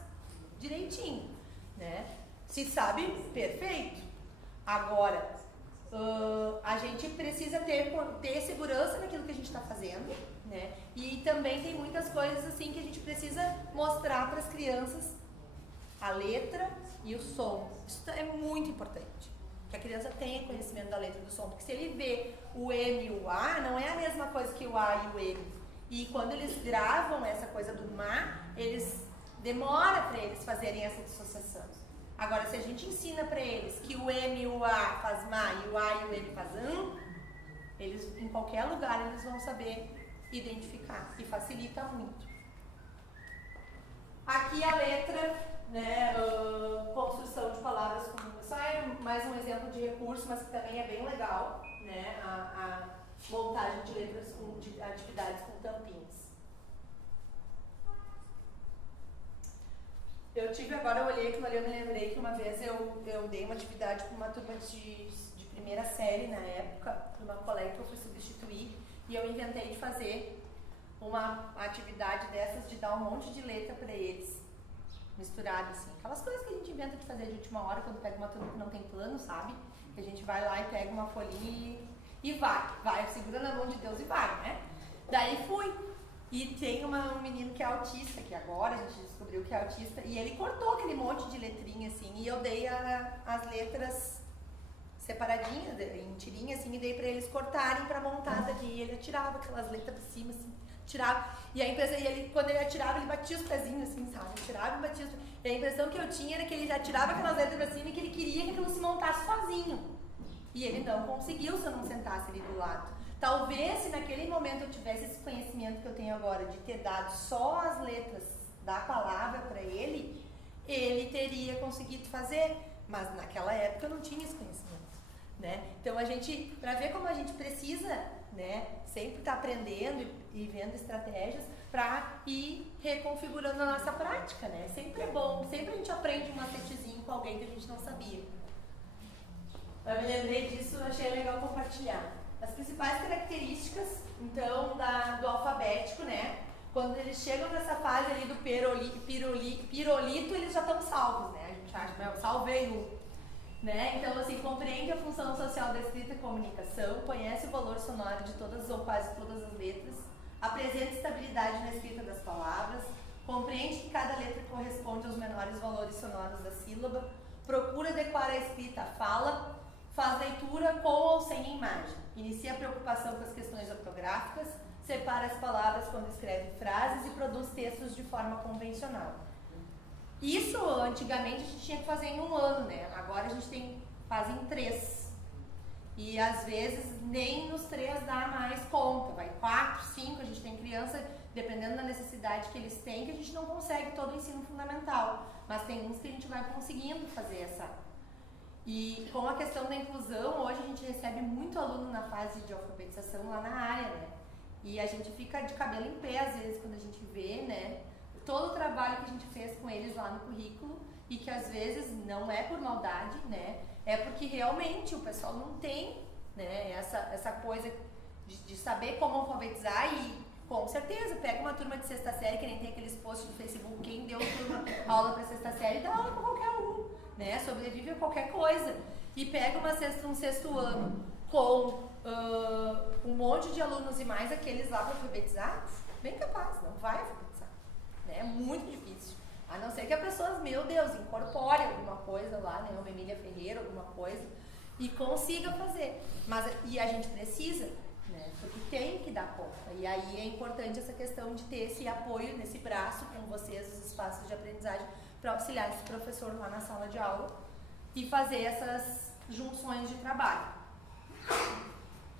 direitinho, né? Se sabe, perfeito. Agora, a gente precisa ter segurança naquilo que a gente está fazendo, né? E também tem muitas coisas assim que a gente precisa mostrar para as crianças a letra e o som. Isso é muito importante, que a criança tenha conhecimento da letra e do som, porque se ele vê o M e o A, não é a mesma coisa que o A e o M. E quando eles gravam essa coisa do ma, demora para eles fazerem essa dissociação. Agora, se a gente ensina para eles que o M e o A faz ma e o A e o M faz eles em qualquer lugar eles vão saber identificar e facilita muito. Aqui a letra, né, construção de palavras comuns. Só é mais um exemplo de recurso, mas que também é bem legal, né, a montagem de letras de atividades com tampinhas. Eu olhei aquilo ali, eu me lembrei que uma vez eu dei uma atividade para uma turma de primeira série na época, para uma colega que eu fui substituir, e eu inventei de fazer uma atividade dessas, de dar um monte de letra para eles, misturado assim. Aquelas coisas que a gente inventa de fazer de última hora, quando pega uma turma que não tem plano, sabe? Que a gente vai lá e pega uma folhinha e vai, segura na mão de Deus e vai, né? Daí fui. E tem um menino que é autista, que agora a gente descobriu que é autista, e ele cortou aquele monte de letrinha, assim, e eu dei as letras separadinhas, em tirinha, assim, e dei pra eles cortarem pra montar dali, e ele atirava aquelas letras por cima, assim, tirava, e a impressão, e ele, quando ele atirava, ele batia os pezinhos, assim, sabe, atirava e batia os pezinhos, e a impressão que eu tinha era que ele atirava aquelas letras pra cima e que ele queria que aquilo se montasse sozinho, e ele não conseguiu se eu não sentasse ali do lado. Talvez, se naquele momento eu tivesse esse conhecimento que eu tenho agora, de ter dado só as letras da palavra para ele, ele teria conseguido fazer, mas naquela época eu não tinha esse conhecimento, né? Então a gente, para ver como a gente precisa, né, sempre estar aprendendo e vendo estratégias para ir reconfigurando a nossa prática, né? Sempre é bom, sempre a gente aprende um macetezinho com alguém que a gente não sabia. Eu me lembrei disso, achei legal compartilhar. As principais características, então, do alfabético, né? Quando eles chegam nessa fase ali do pirolito, eles já estão salvos, né? A gente acha, eu salvei um. Né? Então, assim, compreende a função social da escrita e comunicação, conhece o valor sonoro de todas ou quase todas as letras, apresenta estabilidade na escrita das palavras, compreende que cada letra corresponde aos menores valores sonoros da sílaba, procura adequar a escrita à fala, faz leitura com ou sem imagem, inicia a preocupação com as questões ortográficas, separa as palavras quando escreve frases e produz textos de forma convencional. Isso, antigamente, a gente tinha que fazer em 1 ano, né? Agora a gente faz em 3. E, às vezes, nem nos 3 dá mais conta. Vai 4, 5, a gente tem criança, dependendo da necessidade que eles têm, que a gente não consegue todo o ensino fundamental. Mas tem uns que a gente vai conseguindo fazer essa... E com a questão da inclusão, hoje a gente recebe muito aluno na fase de alfabetização lá na área, né? E a gente fica de cabelo em pé, às vezes, quando a gente vê, né? Todo o trabalho que a gente fez com eles lá no currículo e que às vezes não é por maldade, né? É porque realmente o pessoal não tem, né, essa coisa de saber como alfabetizar e com certeza pega uma turma de 6ª série, que nem tem aqueles posts no Facebook, quem deu aula para 6ª série dá aula para qualquer um, né? Sobrevive a qualquer coisa. E pega um 6º ano com um monte de alunos e mais aqueles lá para alfabetizar, bem capaz, não vai alfabetizar. É muito difícil. A não ser que a pessoa, meu Deus, incorpore alguma coisa lá, né? Uma Emília Ferreira, alguma coisa, e consiga fazer. E a gente precisa, né? Porque tem que dar conta. E aí é importante essa questão de ter esse apoio nesse braço com vocês, os espaços de aprendizagem, para auxiliar esse professor lá na sala de aula e fazer essas junções de trabalho.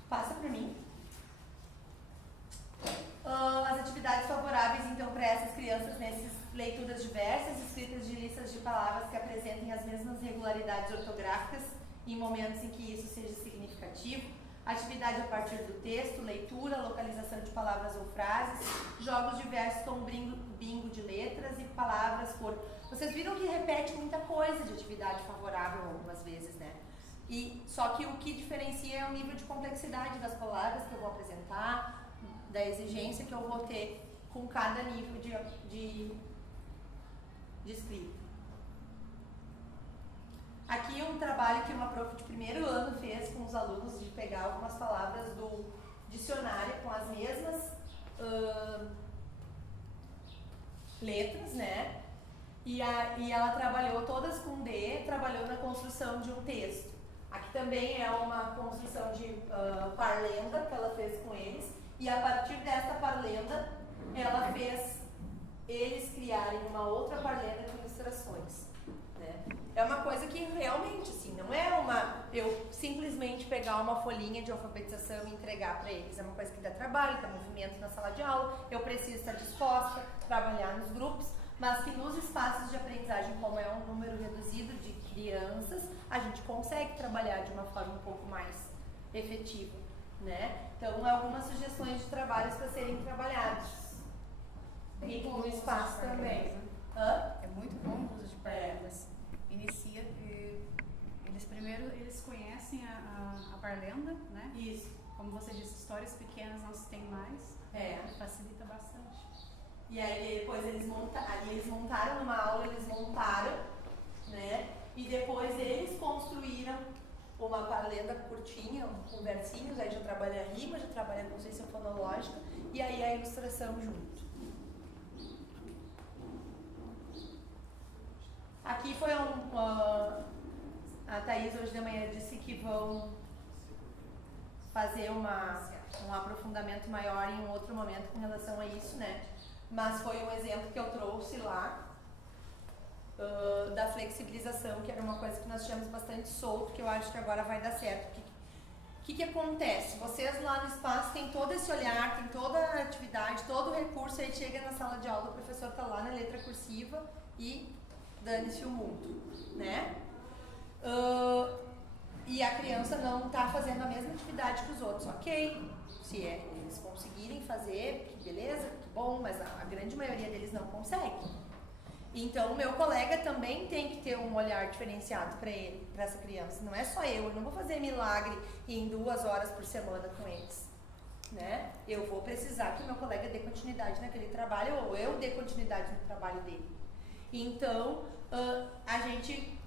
Passa para mim. As atividades favoráveis, então, para essas crianças nessas leituras diversas, escritas de listas de palavras que apresentem as mesmas regularidades ortográficas em momentos em que isso seja significativo, atividade a partir do texto, leitura, localização de palavras ou frases, jogos diversos como bingo de letras e palavras por... Vocês viram que repete muita coisa de atividade favorável algumas vezes, né? E só que o que diferencia é o nível de complexidade das palavras que eu vou apresentar, da exigência que eu vou ter com cada nível de escrita. Aqui um trabalho que uma prof de 1º ano fez com os alunos de pegar algumas palavras do dicionário com as mesmas letras, né? E ela trabalhou todas com D, trabalhou na construção de um texto. Aqui também é uma construção de parlenda que ela fez com eles. E a partir dessa parlenda, ela fez eles criarem uma outra parlenda com ilustrações, né? É uma coisa que realmente, assim, não é eu simplesmente pegar uma folhinha de alfabetização e entregar para eles. É uma coisa que dá trabalho, dá movimento na sala de aula, eu preciso estar disposta a trabalhar nos grupos, mas que nos espaços de aprendizagem, como é um número reduzido de crianças, a gente consegue trabalhar de uma forma um pouco mais efetiva, né? Então, algumas sugestões de trabalhos para serem trabalhados. E no espaço também. É muito bom o uso de parlendas. Inicia, eles conhecem a parlenda, né? Isso. Como você disse, histórias pequenas não se tem mais. Facilita bastante. E aí depois eles montaram numa aula, né? E depois eles construíram uma parlenda curtinha, com versinhos, aí já trabalha rima, já trabalha consciência fonológica, e aí a ilustração junto. Aqui foi a Thaís hoje de manhã disse que vão fazer um aprofundamento maior em um outro momento com relação a isso, né? Mas foi um exemplo que eu trouxe lá da flexibilização, que era uma coisa que nós tínhamos bastante solto, que eu acho que agora vai dar certo. O que acontece? Vocês lá no espaço têm todo esse olhar, tem toda a atividade, todo o recurso, aí chega na sala de aula, o professor está lá na letra cursiva e dane-se o mundo, né? E a criança não está fazendo a mesma atividade que os outros, ok? Se eles conseguirem fazer, que beleza, que bom, mas a grande maioria deles não consegue. Então, o meu colega também tem que ter um olhar diferenciado para essa criança. Não é só eu não vou fazer milagre em 2 horas por semana com eles, né? Eu vou precisar que o meu colega dê continuidade naquele trabalho ou eu dê continuidade no trabalho dele. Então, a gente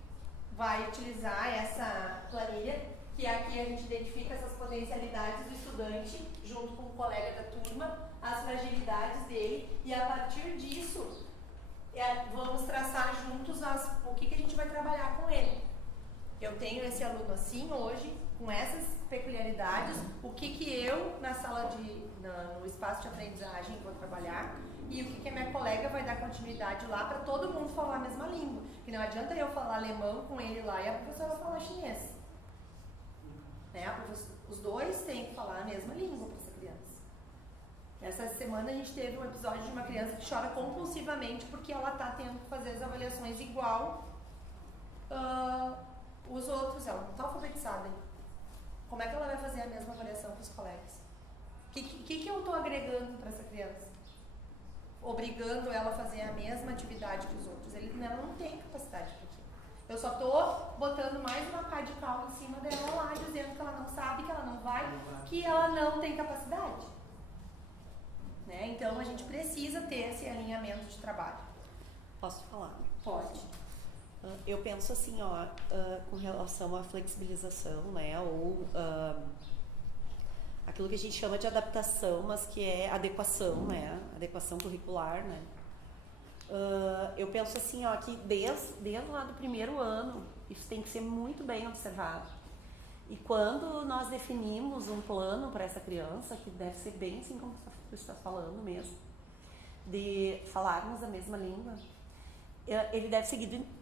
vai utilizar essa planilha, que aqui a gente identifica essas potencialidades do estudante, junto com o colega da turma, as fragilidades dele, e a partir disso, vamos traçar juntos o que a gente vai trabalhar com ele. Eu tenho esse aluno assim hoje, com essas peculiaridades, o que eu, na sala no espaço de aprendizagem, vou trabalhar, e o que a minha colega vai dar continuidade lá para todo mundo falar a mesma língua. Que não adianta eu falar alemão com ele lá e a professora falar chinês. Né? Os dois têm que falar a mesma língua para essa criança. Essa semana a gente teve um episódio de uma criança que chora compulsivamente porque ela está tendo que fazer as avaliações igual os outros. Ela não está alfabetizada ainda. Como é que ela vai fazer a mesma avaliação que os colegas? O que eu estou agregando para essa criança? Obrigando ela a fazer a mesma atividade que os outros. Ela não tem capacidade para aquilo. Eu só estou botando mais uma pá de cal em cima dela lá, dizendo que ela não sabe, que ela não vai, que ela não tem capacidade. Né? Então, a gente precisa ter esse alinhamento de trabalho. Posso falar? Pode. Eu penso assim, com relação à flexibilização, né, ou aquilo que a gente chama de adaptação, mas que é adequação, né, adequação curricular, né. Eu penso assim, que desde lá do primeiro ano, isso tem que ser muito bem observado. E quando nós definimos um plano para essa criança, que deve ser bem assim como tu está falando mesmo, de falarmos a mesma língua, ele deve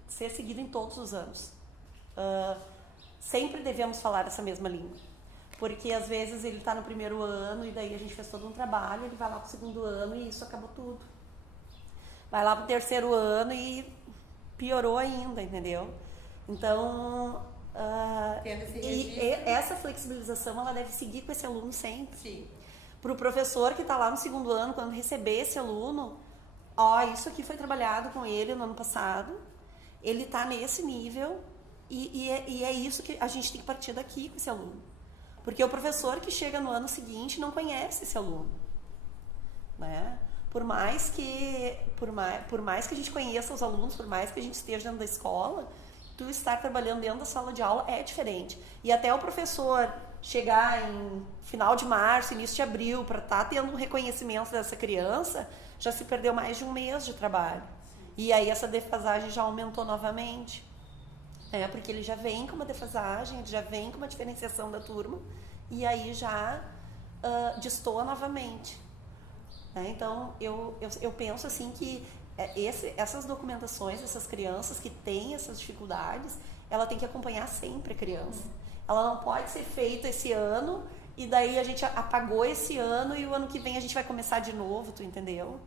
ser seguido em todos os anos. Sempre devemos falar essa mesma língua. Porque às vezes ele está no primeiro ano e daí a gente fez todo um trabalho, ele vai lá para o segundo ano e isso acabou tudo. Vai lá para o terceiro ano e piorou ainda, entendeu? Então, essa flexibilização ela deve seguir com esse aluno sempre. Sim. Para o professor que está lá no segundo ano, quando receber esse aluno, isso aqui foi trabalhado com ele no ano passado, ele está nesse nível e é isso que a gente tem que partir daqui com esse aluno. Porque o professor que chega no ano seguinte não conhece esse aluno, né? Por mais que a gente conheça os alunos, por mais que a gente esteja dentro da escola, tu estar trabalhando dentro da sala de aula é diferente. E até o professor chegar em final de março, início de abril, para estar tendo um reconhecimento dessa criança, já se perdeu mais de um mês de trabalho. E aí essa defasagem já aumentou novamente. Porque ele já vem com uma defasagem, ele já vem com uma diferenciação da turma, e aí já destoa novamente. Então, eu penso assim que essas documentações, essas crianças que têm essas dificuldades, ela tem que acompanhar sempre a criança. Ela não pode ser feita esse ano e daí a gente apagou esse ano e o ano que vem a gente vai começar de novo, tu entendeu?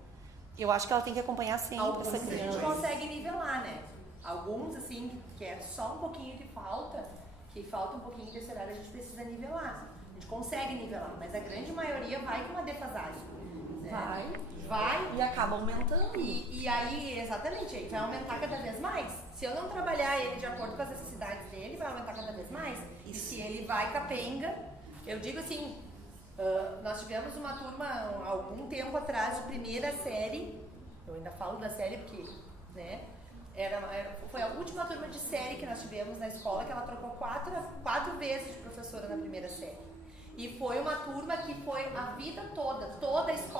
Eu acho que ela tem que acompanhar sempre essa criança. A gente consegue nivelar, né? Alguns, assim, que é só um pouquinho que falta um pouquinho desse horário, a gente precisa nivelar. A gente consegue nivelar, mas a grande maioria vai com uma defasagem. Né? Vai e acaba aumentando. E aí, exatamente, aí vai aumentar cada vez mais. Se eu não trabalhar ele de acordo com as necessidades dele, vai aumentar cada vez mais. E se ele vai capenga, eu digo assim, nós tivemos uma turma há algum tempo atrás de primeira série, eu ainda falo da série porque, né, foi a última turma de série que nós tivemos na escola, que ela trocou quatro vezes de professora na primeira série. E foi uma turma que foi a vida toda a escola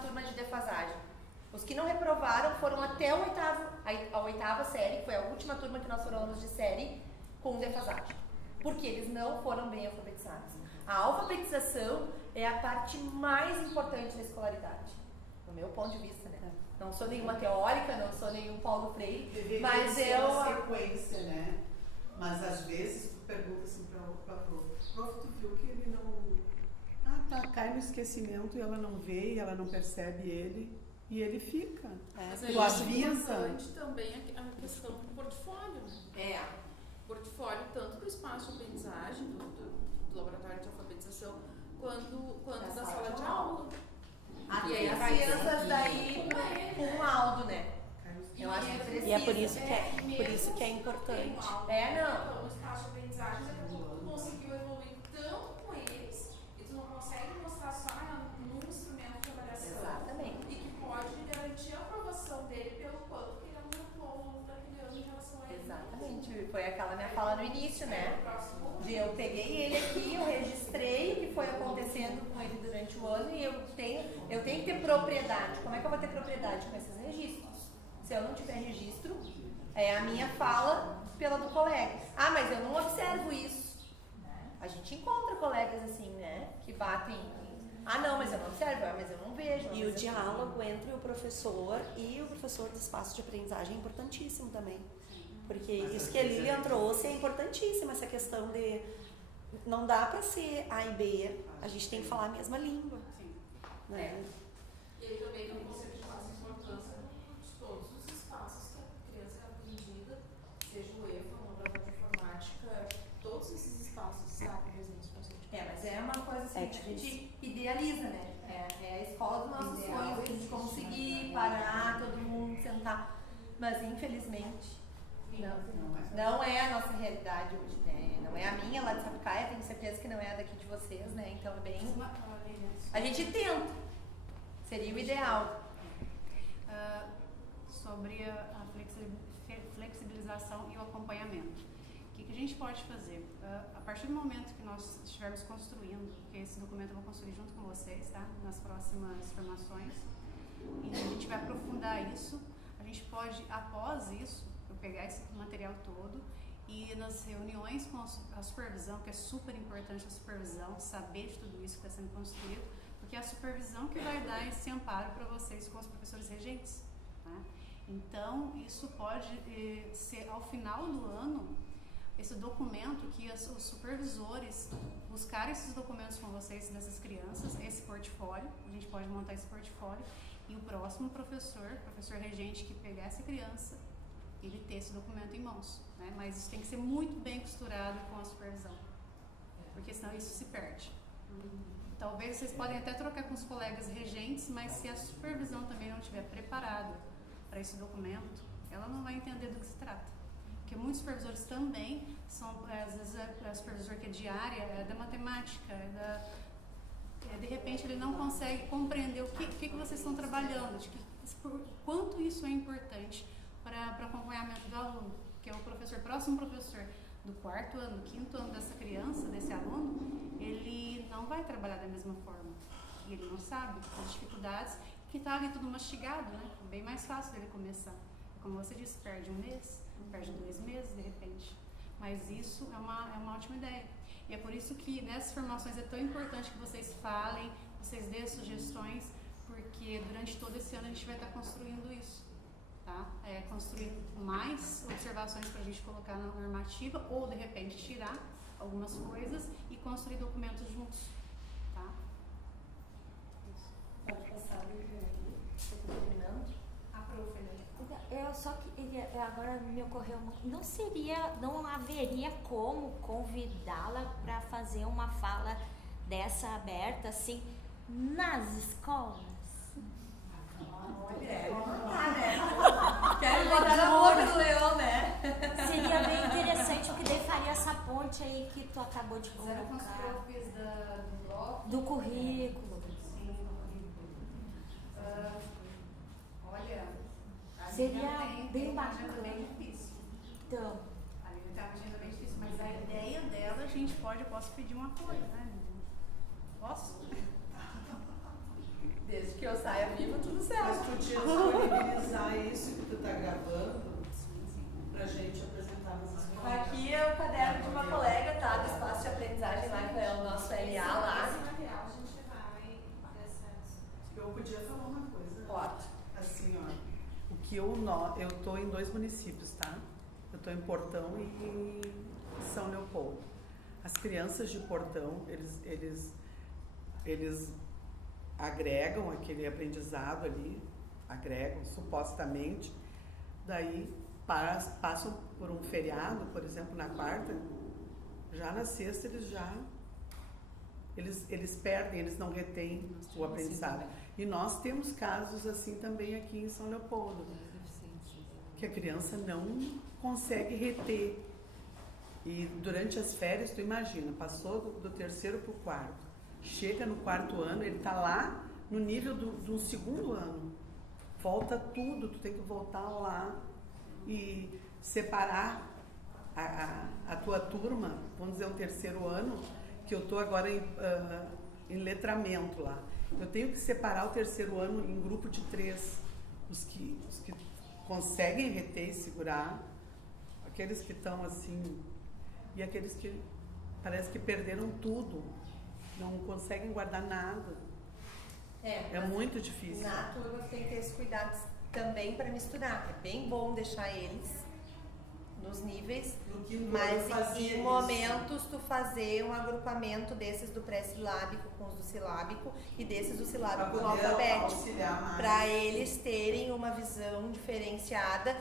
turma de defasagem. Os que não reprovaram foram até a oitava série, que foi a última turma que nós formamos de série, com defasagem. Porque eles não foram bem alfabetizados. A alfabetização é a parte mais importante da escolaridade, no meu ponto de vista, né? Não sou nenhuma teórica, não sou nenhum Paulo Freire, mas uma sequência, né? Mas às vezes tu pergunta assim pra prof, tu viu que ele não... cai no esquecimento e ela não vê, e ela não percebe ele, e ele fica. Mas Tu aí avisa. é importante também a questão do portfólio, né? Portfólio tanto do espaço de aprendizagem, do laboratório de alfabetização, quanto da sala de aula. E aí as crianças daí com um laudo, né? Eu acho que precisa. E é por isso que é importante. Então, o espaço de aprendizagem é porque tu conseguiu evoluir tanto com eles e tu não consegue mostrar só num instrumento de avaliação. Exatamente. E que pode garantir a aprovação dele pelo quanto que ele aumentou ao longo daquele ano em relação a ele. Exatamente. Foi aquela minha fala no início, né? Eu peguei ele aqui, eu registrei o que foi acontecendo com ele durante o ano e eu tenho que ter propriedade. Como é que eu vou ter propriedade? Com esses registros. Se eu não tiver registro, é a minha fala pela do colega. Mas eu não observo isso. A gente encontra colegas assim, né? Que batem. Não, mas eu não observo, mas eu não vejo. E o diálogo entre o professor e o professor do espaço de aprendizagem é importantíssimo também. Porque isso que a Lilian trouxe é importantíssimo, essa questão de não dá para ser A e B, a gente tem que falar a mesma língua. Sim. Né? E aí também não consigo de fazer importância de todos os espaços que a criança é aprendida, seja o EFA, o laboratório de informática, todos esses espaços estarem presentes no conceito de Mas é uma coisa assim, a gente idealiza, né? É a escola dos nossos sonhos, a gente conseguir parar, todo mundo sentar. Mas infelizmente não é a nossa realidade hoje, né? Não é a minha lá de Sapucaia, tenho certeza que não é a daqui de vocês, né? Então é bem... A gente tenta. Seria o ideal. Sobre a flexibilização e o acompanhamento. O que a gente pode fazer? A partir do momento que nós estivermos construindo, porque esse documento eu vou construir junto com vocês, tá? Nas próximas formações, e a gente vai aprofundar isso, a gente pode, após isso, eu pegar esse material todo e nas reuniões com a supervisão, que é super importante a supervisão, saber de tudo isso que está sendo construído, porque é a supervisão que vai dar esse amparo para vocês com os professores regentes. Tá? Então, isso pode ser ao final do ano, esse documento que os supervisores buscarem esses documentos com vocês dessas crianças, esse portfólio, a gente pode montar esse portfólio, e o próximo professor regente que pegar essa criança, ele ter esse documento em mãos, né? Mas isso tem que ser muito bem costurado com a supervisão, porque senão isso se perde. Talvez vocês podem até trocar com os colegas regentes, mas se a supervisão também não estiver preparada para esse documento, ela não vai entender do que se trata. Porque muitos supervisores também são, às vezes, é supervisor que é de área, é da matemática, de repente ele não consegue compreender o que vocês estão trabalhando, quanto isso é importante para o acompanhamento do aluno, que é o próximo professor do quarto ano, do quinto ano dessa criança, desse aluno, ele não vai trabalhar da mesma forma. E ele não sabe as dificuldades, que está ali tudo mastigado, né? Bem mais fácil dele começar. Como você disse, perde um mês, perde 2 meses de repente. Mas isso é uma ótima ideia. E é por isso que nessas formações é tão importante que vocês falem, vocês dêem sugestões, porque durante todo esse ano a gente vai estar construindo isso. Tá? Construir mais observações para a gente colocar na normativa ou de repente tirar algumas coisas e construir documentos juntos. Tá? Isso. Pode passar terminando. A prof. Eu só queria, agora me ocorreu, não haveria como convidá-la para fazer uma fala dessa aberta assim nas escolas? Quero botar na boca do leão, né? Seria bem interessante, o que daí faria essa ponte aí que tu acabou de Fizeram com os colocar. profs do bloco. Do currículo. Sim, do currículo. Olha, a Seria Lívia bem tem uma agenda bacana. bem difícil. Então, A Lívia tem uma agenda bem difícil, mas a ideia dela, eu posso pedir um apoio, né? Posso? Desde que eu saia eu tô em 2 municípios, tá? Eu tô em Portão e em São Leopoldo. As crianças de Portão, eles agregam aquele aprendizado ali, agregam supostamente, daí passam por um feriado, por exemplo, na quarta, já na sexta eles perdem, eles não retêm o aprendizado. E nós temos casos assim também aqui em São Leopoldo, que a criança não consegue reter. E durante as férias, tu imagina, passou do 3º para o 4º, chega no 4º ano, ele está lá no nível do 2º ano. Volta tudo, tu tem que voltar lá e separar a tua turma, vamos dizer, o 3º ano, que eu estou agora em letramento lá. Eu tenho que separar o 3º ano em grupo de 3. Os que conseguem reter e segurar, aqueles que estão assim, e aqueles que parece que perderam tudo, não conseguem guardar nada. É muito difícil. Na turma tem que ter esse cuidado também para misturar. É bem bom deixar eles nos níveis, mas em momentos tu fazer um agrupamento desses do pré-silábico com os do silábico e desses do silábico com o alfabético, para eles terem uma visão diferenciada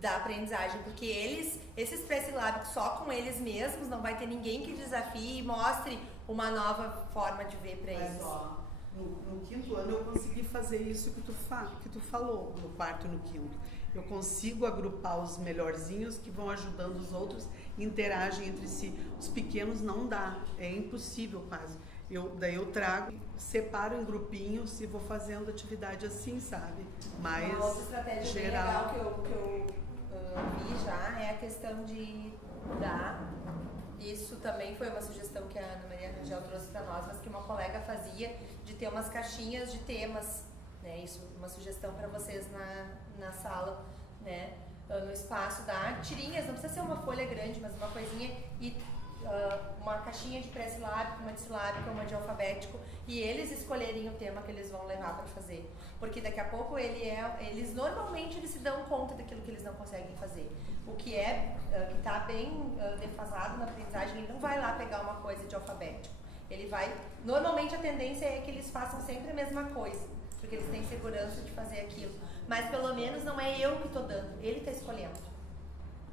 da aprendizagem, porque esses pré-silábicos só com eles mesmos, não vai ter ninguém que desafie e mostre uma nova forma de ver para eles. Ó, no 5º ano eu consegui fazer isso que tu falou, no 4º e no 5º. Eu consigo agrupar os melhorzinhos que vão ajudando os outros, interagem entre si. Os pequenos não dá, é impossível quase. Daí eu trago, separo em grupinhos e vou fazendo atividade assim, sabe? Mais uma outra estratégia geral. bem legal que eu vi já é a questão de dar. Isso também foi uma sugestão que a Ana Maria Rangel trouxe para nós, mas que uma colega fazia, de ter umas caixinhas de temas, né? Isso, uma sugestão para vocês na sala, né? No espaço, dar tirinhas, não precisa ser uma folha grande, mas uma coisinha e uma caixinha de pré-silábico, uma de silábico, uma de alfabético, e eles escolherem o tema que eles vão levar para fazer, porque daqui a pouco eles normalmente se dão conta daquilo que eles não conseguem fazer. O que que está bem defasado na aprendizagem, ele não vai lá pegar uma coisa de alfabético, ele vai, normalmente a tendência é que eles façam sempre a mesma coisa, porque eles têm segurança de fazer aquilo, mas pelo menos não é eu que estou dando, ele está escolhendo.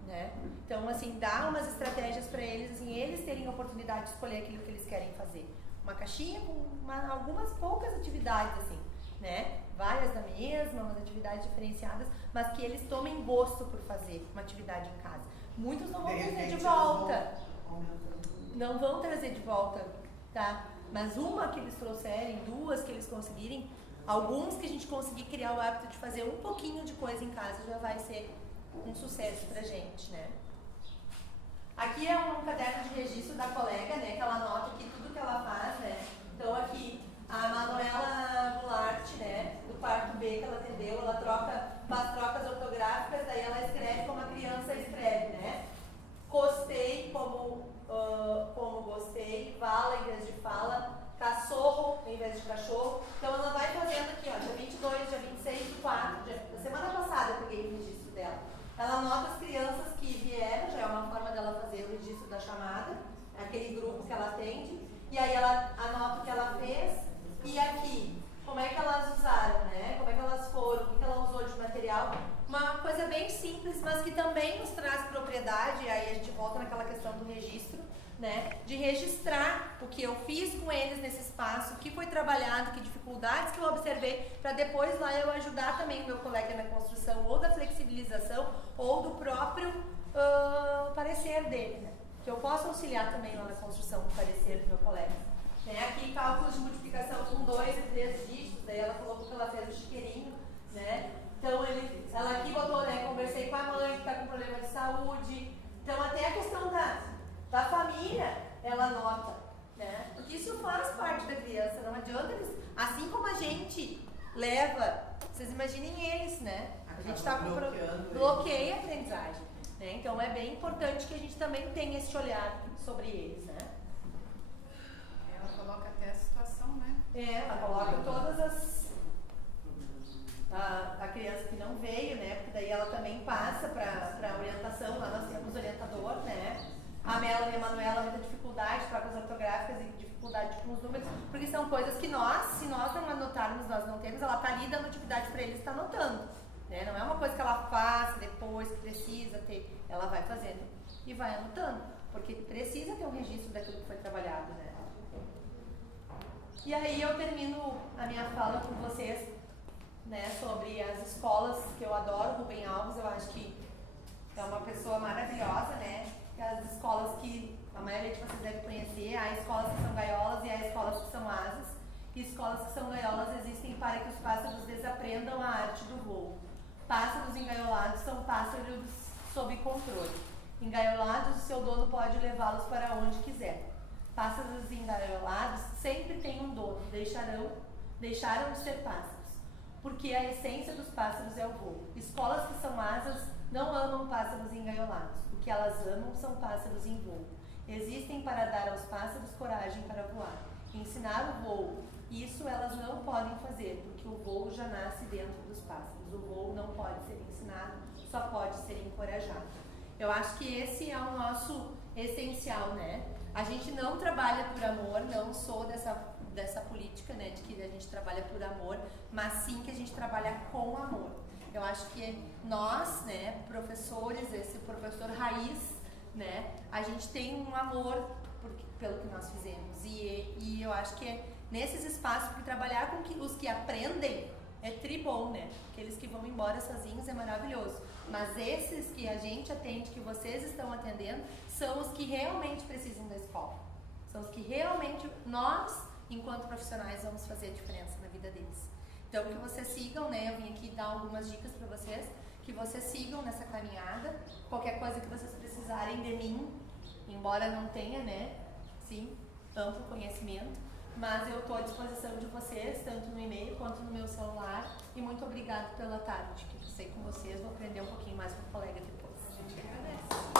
Né? Então, assim, dá umas estratégias para eles, assim, eles terem a oportunidade de escolher aquilo que eles querem fazer. Uma caixinha com algumas poucas atividades, assim, né? Várias da mesma, umas atividades diferenciadas, mas que eles tomem gosto por fazer uma atividade em casa. Muitos não vão trazer de volta. Não vão trazer de volta, tá? Mas uma que eles trouxerem, 2 que eles conseguirem, alguns que a gente conseguir criar o hábito de fazer um pouquinho de coisa em casa já vai ser um sucesso pra gente, né? Aqui é um caderno de registro da colega, né? Que ela anota aqui tudo que ela faz, né? Então aqui a Manuela Goulart, né? Do 4º B que ela atendeu, ela faz trocas ortográficas, daí ela escreve como a criança escreve, né? Gostei como gostei, vala em vez de fala, cachorro em vez de cachorro. Então ela vai fazendo aqui, ó, dia 22, dia 26 do 4, da semana passada eu peguei o registro dela. Ela anota as crianças que vieram, já é uma forma dela fazer o registro da chamada, aquele grupo que ela atende, e aí ela anota o que ela fez, e aqui, como é que elas usaram, né? Como é que elas foram, o que ela usou de material. Uma coisa bem simples, mas que também nos traz propriedade, aí a gente volta naquela questão do registro, né? De registrar o que eu fiz com eles nesse espaço, o que foi trabalhado, que dificuldades que eu observei, para depois lá eu ajudar também o meu colega na construção, ou da flexibilização, ou do próprio parecer dele, né? Que eu posso auxiliar também lá na construção do parecer do meu colega. Aqui cálculos de multiplicação com 2 e 3 dígitos, daí ela colocou que ela fez o chiqueirinho, né? Então ela aqui botou, né? Conversei com a mãe que está com problema de saúde. Então até a questão da família, ela nota, né? Porque isso faz parte da criança, não adianta eles, assim como a gente leva, vocês imaginem eles, né? A gente está com bloqueia a aprendizagem, né? Então é bem importante que a gente também tenha esse olhar sobre eles, né? Ela coloca até a situação, né? Ela coloca todas a criança que não veio, né? Porque daí ela se nós não anotarmos, nós não temos, ela tá ali dando atividade para eles, está anotando. Né? Não é uma coisa que ela faça depois, que precisa ter. Ela vai fazendo e vai anotando. Porque precisa ter um registro daquilo que foi trabalhado, né? E aí eu termino a minha fala com vocês, né, sobre as escolas que eu adoro. Rubem Alves, eu acho que é uma pessoa maravilhosa, né? E as escolas que a maioria de vocês deve conhecer, há escolas que são gaiolas e há escolas que são asas. E escolas que são gaiolas existem para que os pássaros desaprendam a arte do voo. Pássaros engaiolados são pássaros sob controle. Engaiolados, o seu dono pode levá-los para onde quiser. Pássaros engaiolados sempre têm um dono, deixaram de ser pássaros, porque a essência dos pássaros é o voo. Escolas que são asas não amam pássaros engaiolados, o que elas amam são pássaros em voo. Existem para dar aos pássaros coragem para voar, ensinar o voo. Isso elas não podem fazer, porque o voo já nasce dentro dos pássaros. O voo não pode ser ensinado, só pode ser encorajado. Eu acho que esse é o nosso essencial, né? A gente não trabalha por amor, não sou dessa política, né, de que a gente trabalha por amor, mas sim que a gente trabalha com amor. Eu acho que nós, né, professores, esse professor raiz, né, a gente tem um amor pelo que nós fizemos. E eu acho que nesses espaços, porque trabalhar com os que aprendem é tribom, né? Aqueles que vão embora sozinhos é maravilhoso. Mas esses que a gente atende, que vocês estão atendendo, são os que realmente precisam da escola. São os que realmente nós, enquanto profissionais, vamos fazer a diferença na vida deles. Então, que vocês sigam, né? Eu vim aqui dar algumas dicas para vocês, que vocês sigam nessa caminhada. Qualquer coisa que vocês precisarem de mim, embora não tenha, né? Sim, amplo conhecimento. Mas eu estou à disposição de vocês, tanto no e-mail quanto no meu celular. E muito obrigada pela tarde que passei com vocês. Vou aprender um pouquinho mais com o colega depois. A gente agradece.